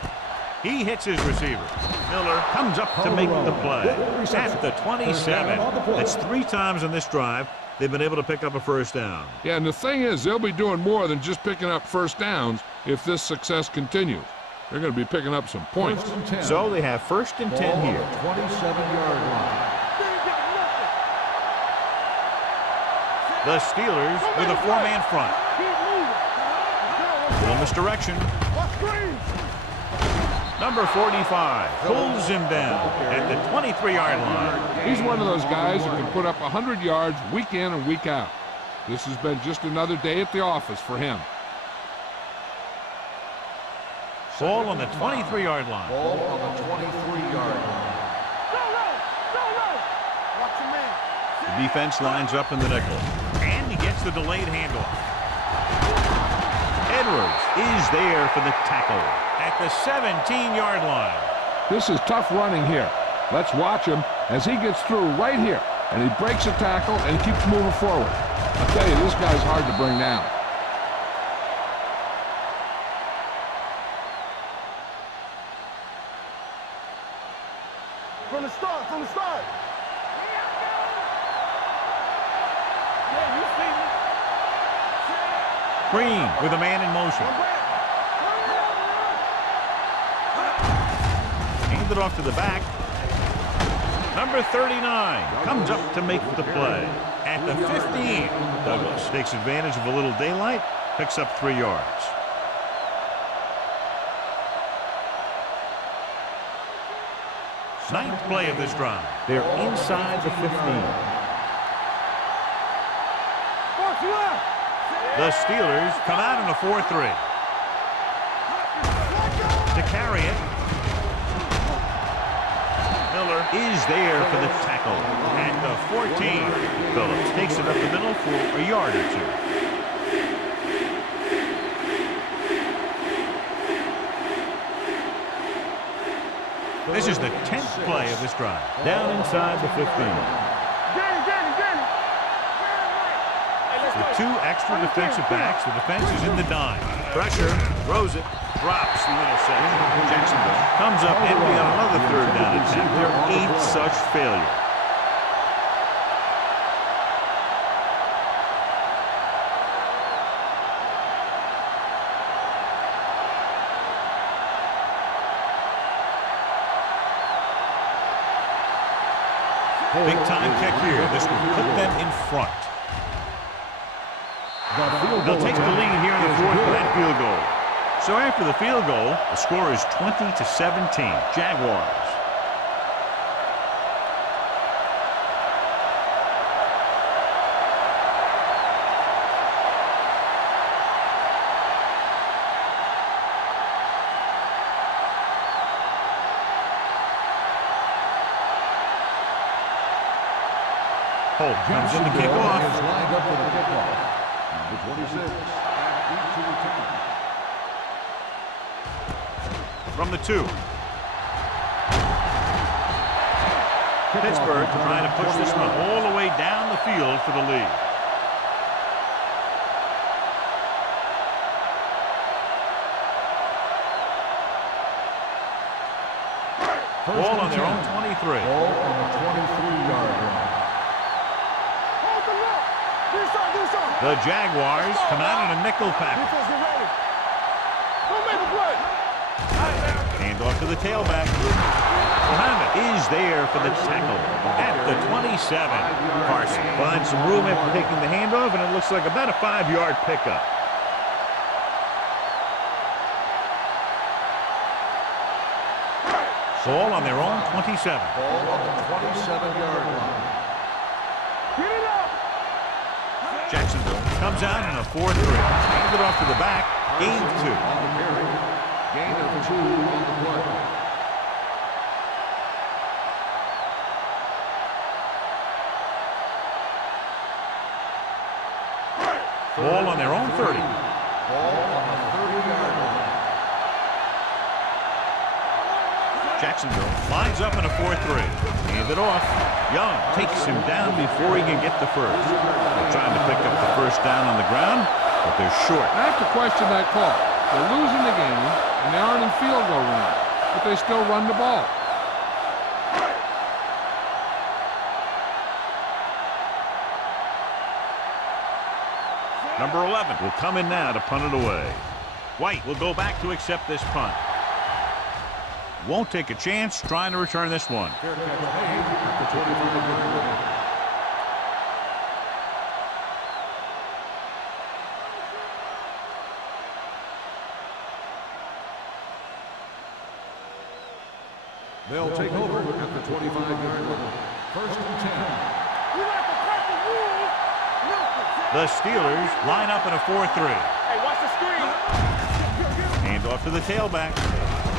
He hits his receiver. Miller comes up to make the play at the 27. That's 3 times in this drive they've been able to pick up a first down. Yeah, and the thing is, they'll be doing more than just picking up first downs if this success continues. They're going to be picking up some points. First and 10. So they have first and 10 Ball here. on the 27-yard line. The Steelers with a four-man front. Little misdirection. Number 45 pulls him down at the 23-yard line. He's one of those guys who can put up 100 yards week in and week out. This has been just another day at the office for him. Ball on the 23-yard line. Ball on the 23-yard line. The defense lines up in the nickel. And he gets the delayed handoff. Edwards is there for the tackle at the 17-yard line. This is tough running here. Let's watch him as he gets through right here. And he breaks a tackle and keeps moving forward. I'll tell you, this guy's hard to bring down. screen with a man in motion. Handed off to the back. Number 39 comes up to make the play. At the 15, Douglas takes advantage of a little daylight, picks up 3 yards. Ninth play of this drive. They're inside the 15. The Steelers come out in a 4-3. To carry it. Miller is there for the tackle. At the 14, Phillips takes it up the middle for a yard or 2. This is the 10th play of this drive. Down inside the 15. With 2 extra defensive backs, the defense is in the dime. Pressure, throws it, drops the interception. Jacksonville comes up empty on another 3rd down attempt. Their 8th such failure. Big time kick here. This will put them in front. They'll take the lead here in the 4th with that field goal. So after the field goal, the score is 20-17. Jaguars. Holt comes in to kick off. Is lined up for the kickoff. Number 26. From the 2. Pittsburgh trying to push this one all the way down the field for the lead. Ball on their own 23. Ball on the 23-yard line. The Jaguars come out in a nickel package. Hand off to the tailback. Muhammad is there for the tackle at the 27. Carson finds some room after taking the handoff, and it looks like about a 5-yard pickup. Ball on their own 27. Ball on the 27-yard line. Jacksonville comes out in a 4-3. Handed off to the back. Gain of 2. On the carry. Gain of 2 on the play. Ball on their own 30. Ball on the 30-yard line. Jacksonville lines up in a 4-3. Handed off. Young takes him down before he can get the first. They're trying to pick up the first down on the ground, but they're short. I have to question that call. They're losing the game, and they aren't in field goal range, but they still run the ball. Number 11 will come in now to punt it away. White will go back to accept this punt. Won't take a chance trying to return this one. Fair catch made at the 25-yard line. They'll take over at the 25-yard line. 1st and 10. The Steelers line up in a 4-3. Hey, watch the screen. Hand off to the tailback.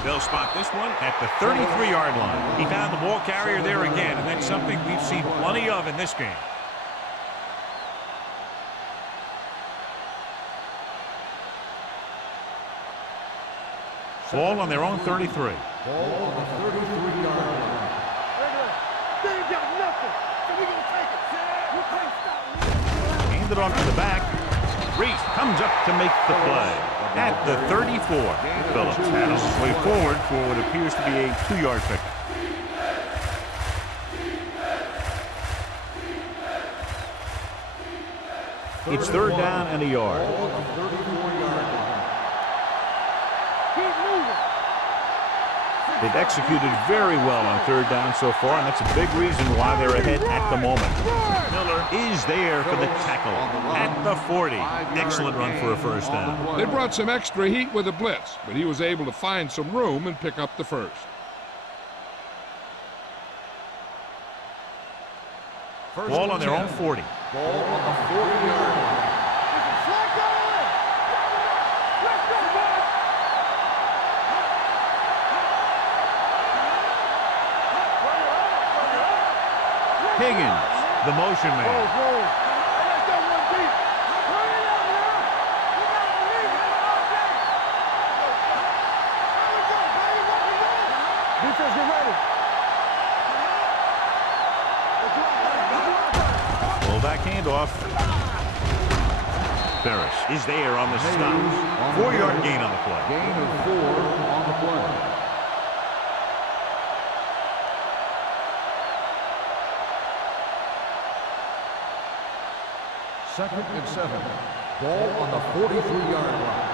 They'll spot this one at the 33-yard line. He found the ball carrier there again, and that's something we've seen plenty of in this game. Ball on their own 33. Ball on the 33-yard line. They ain't got nothing, so we gonna take it. You can't stop me. Handed off to the back. Reese comes up to make the play at the 34. Phillips had on his way forward for what appears to be a 2-yard pickup. It's third down and a yard. Ball on the 34-yard line. Keep moving. They've executed very well on third down so far, and that's a big reason why they're ahead at the moment. Miller is there for the tackle at the 40. Excellent run for a first down. They brought some extra heat with a blitz, but he was able to find some room and pick up the first. Ball on their own 40. Ball on the 40-yard line. Higgins, the motion man. Defense, get ready. Fullback handoff. Ferris is there on the stop. 4-yard gain on the play. Gain of 4 on the play. Second and 7. Ball on the 43-yard line.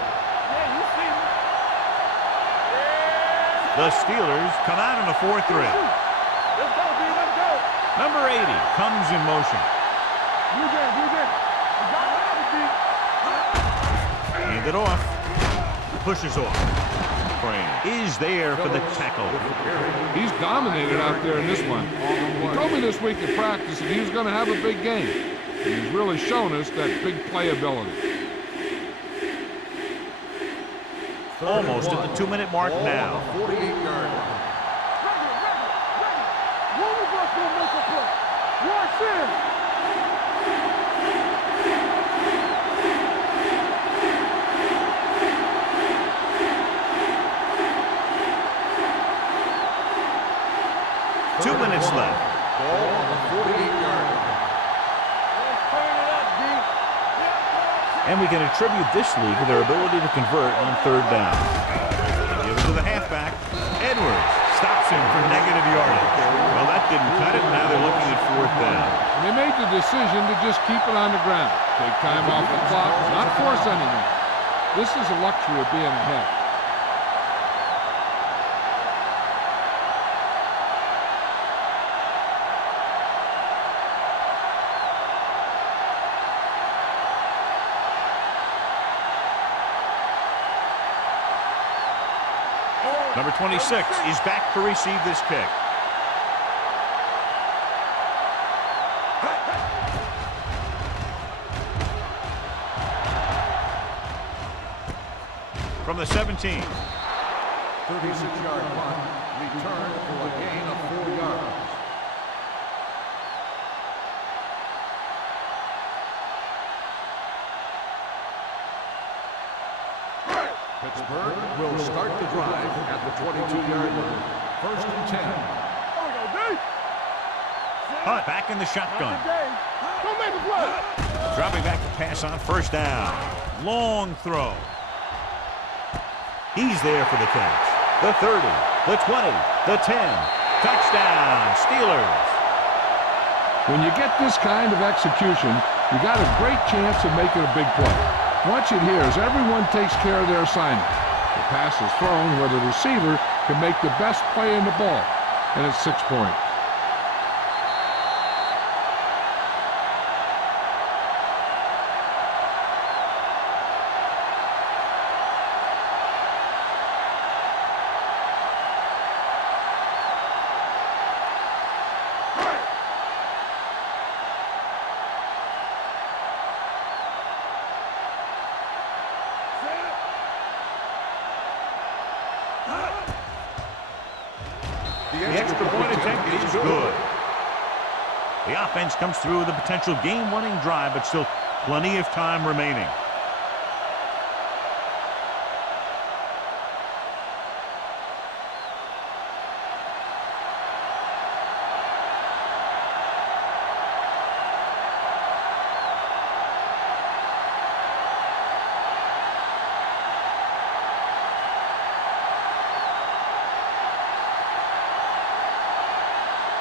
The Steelers come out in a 4-3. Let's go, B, let's go. Number 80 comes in motion. You did, you did. You got it, Hand it off. Pushes off. Crane is there for the tackle. He's dominated out there in this one. He told me this week at practice that he was going to have a big game. And he's really shown us that big playability. Almost at the 2-minute mark now. 48-yard line. Ready. Gonna make a play. Watch this. Two minutes left. Ball on the 48-yard line. Let's turn it up, D. And we can attribute this league to their ability to convert on third down. They give it to the halfback. Edwards stops him for negative yardage. Well, that didn't cut it. Now they're looking at fourth down. And they made the decision to just keep it on the ground. Take time off the clock, not force anything. This is a luxury of being ahead. Number 26 is back to receive this kick. From the 17. 36-yard punt. Return for a gain of 4 yards. Pittsburgh will start the drive at the 22-yard line. First and 10. There we go, D. Hunt back in the shotgun. Don't make a play. Dropping back to pass on first down. Long throw. He's there for the catch. The 30, the 20, the 10. Touchdown, Steelers. When you get this kind of execution, you got a great chance of making a big play. Watch it here as everyone takes care of their assignment. The pass is thrown where the receiver can make the best play in the ball, and it's 6 points. The extra point attempt is good. The offense comes through with a potential game-winning drive, but still plenty of time remaining.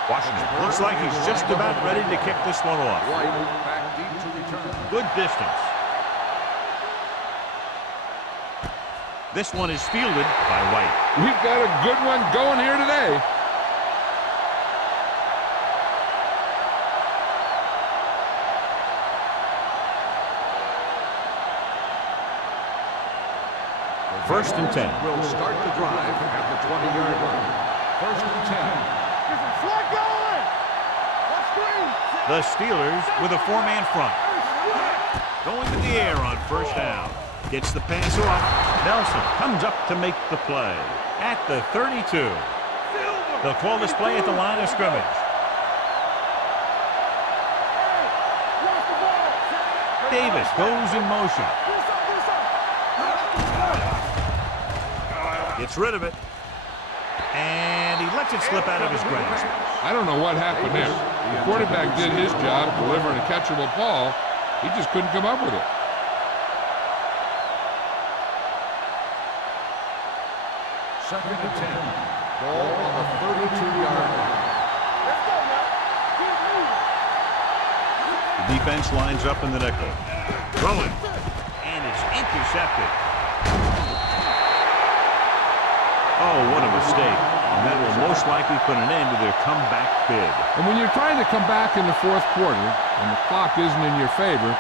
Washington looks like he's just about ready to kick this one off. White back deep to return. Good distance. This one is fielded by White. We've got a good one going here today. First and 10. Will start the drive at the 20-yard line. First and 10. Get some slack going. Let's screen. The Steelers with a four-man front. Going to the air on first down. Gets the pass off. Nelson comes up to make the play at the 32. They'll call this play at the line of scrimmage. Davis goes in motion. Gets rid of it. And he lets it slip out of his grasp. I don't know what happened there. The quarterback did his job delivering a catchable ball. He just couldn't come up with it. Second and 10. Ball on the 32-yard line. Let's go now. Keep moving. The defense lines up in the nickel. Throwing. And it's intercepted. Oh, what a mistake. And that will most likely put an end to their comeback bid. And when you're trying to come back in the fourth quarter and the clock isn't in your favor,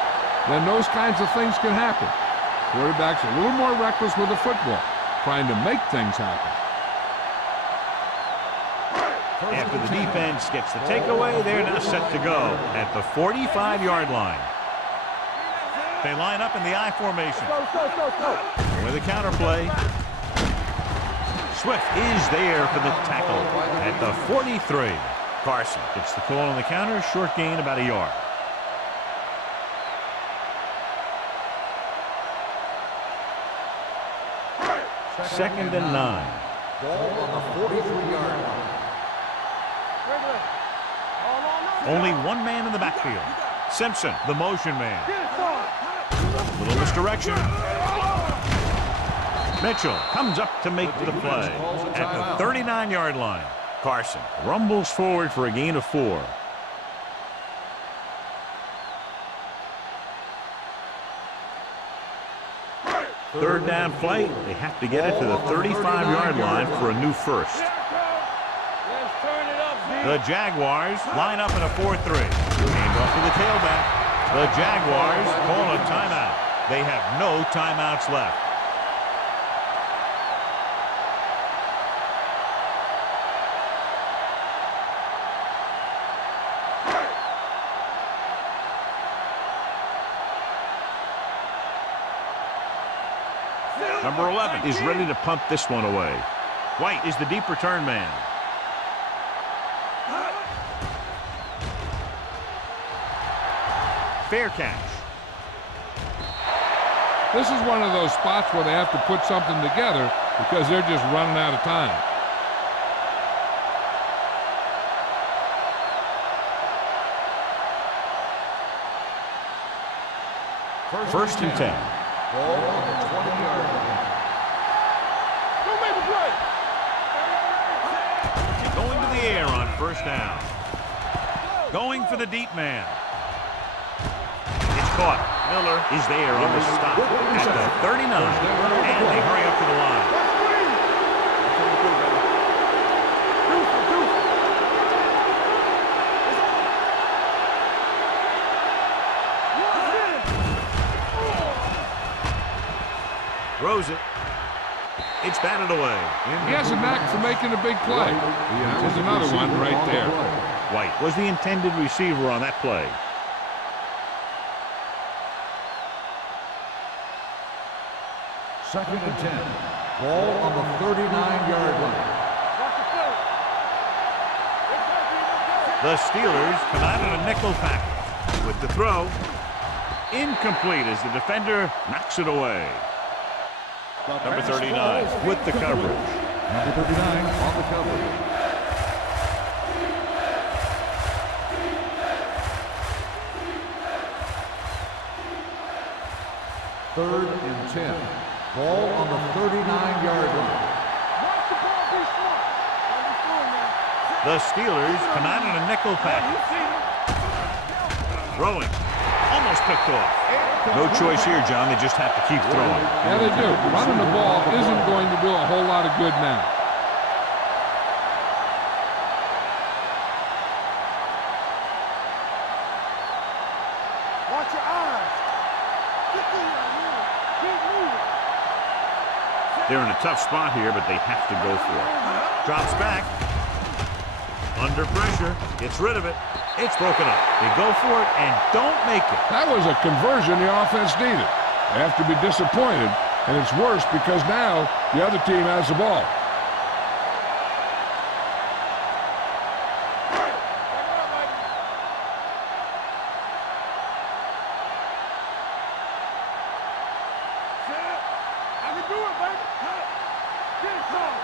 then those kinds of things can happen. Quarterback's a little more reckless with the football, trying to make things happen. After the defense gets the takeaway, they're now set to go at the 45-yard line. They line up in the I formation. Go. With a counter play. Swift is there for the tackle at the 43. Carson gets the call on the counter. Short gain, about a yard. Second and 9. Ball on the 43-yard line. Only one man in the backfield. Simpson, the motion man. Little misdirection. Mitchell comes up to make the play at the 39-yard line. Carson rumbles forward for a gain of 4. Third down play. They have to get it to the 35-yard line for a new first. The Jaguars line up in a 4-3. Hand off to the tailback. The Jaguars call a timeout. They have no timeouts left. Number 11 is ready to punt this one away. White is the deep return man. Fair catch. This is one of those spots where they have to put something together because they're just running out of time. First and 10. Ball on the 20-yard line. Don't make a play. Going to the air on first down. Going for the deep man. It's caught. Miller is there on the stop at the 39. And they hurry up to the line. Throws it. It's batted away. He has a knack for making a big play. That was another one right there. White was the intended receiver on that play. Second and 10. Ball on the 39-yard line. The Steelers come out in a nickel package with the throw. Incomplete as the defender knocks it away. Number 39 with the coverage. Number 39 on the coverage. Third and 10. Ball on the 39-yard line. The Steelers come out in a nickel package. Throwing almost picked off. No choice here, John. They just have to keep throwing. Yeah, they do. Running the ball isn't going to do a whole lot of good now. Watch your eyes. Keep moving. They're in a tough spot here, but they have to go for it. Drops back. Under pressure. Gets rid of it. It's broken up. They go for it and don't make it. That was a conversion the offense needed. They have to be disappointed, and it's worse because now the other team has the ball. I can do it, baby. Get it close.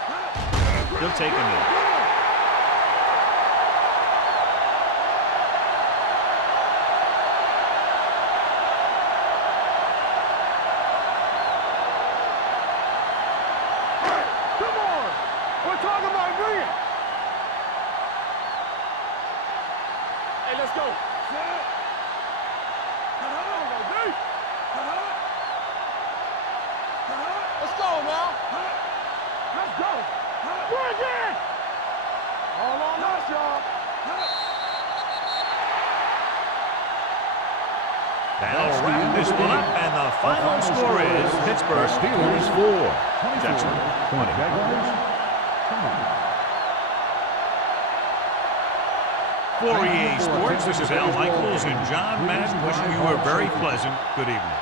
He'll take a minute. Come on. We're talking about green. Hey, let's go. Let's go now. Let's go. Bring it. All on us, y'all. That'll wrap this one up, and the final score is Pittsburgh Steelers 4, Jacksonville 20. For EA Sports, this is Al Michaels and John Madden wishing you a very pleasant good evening.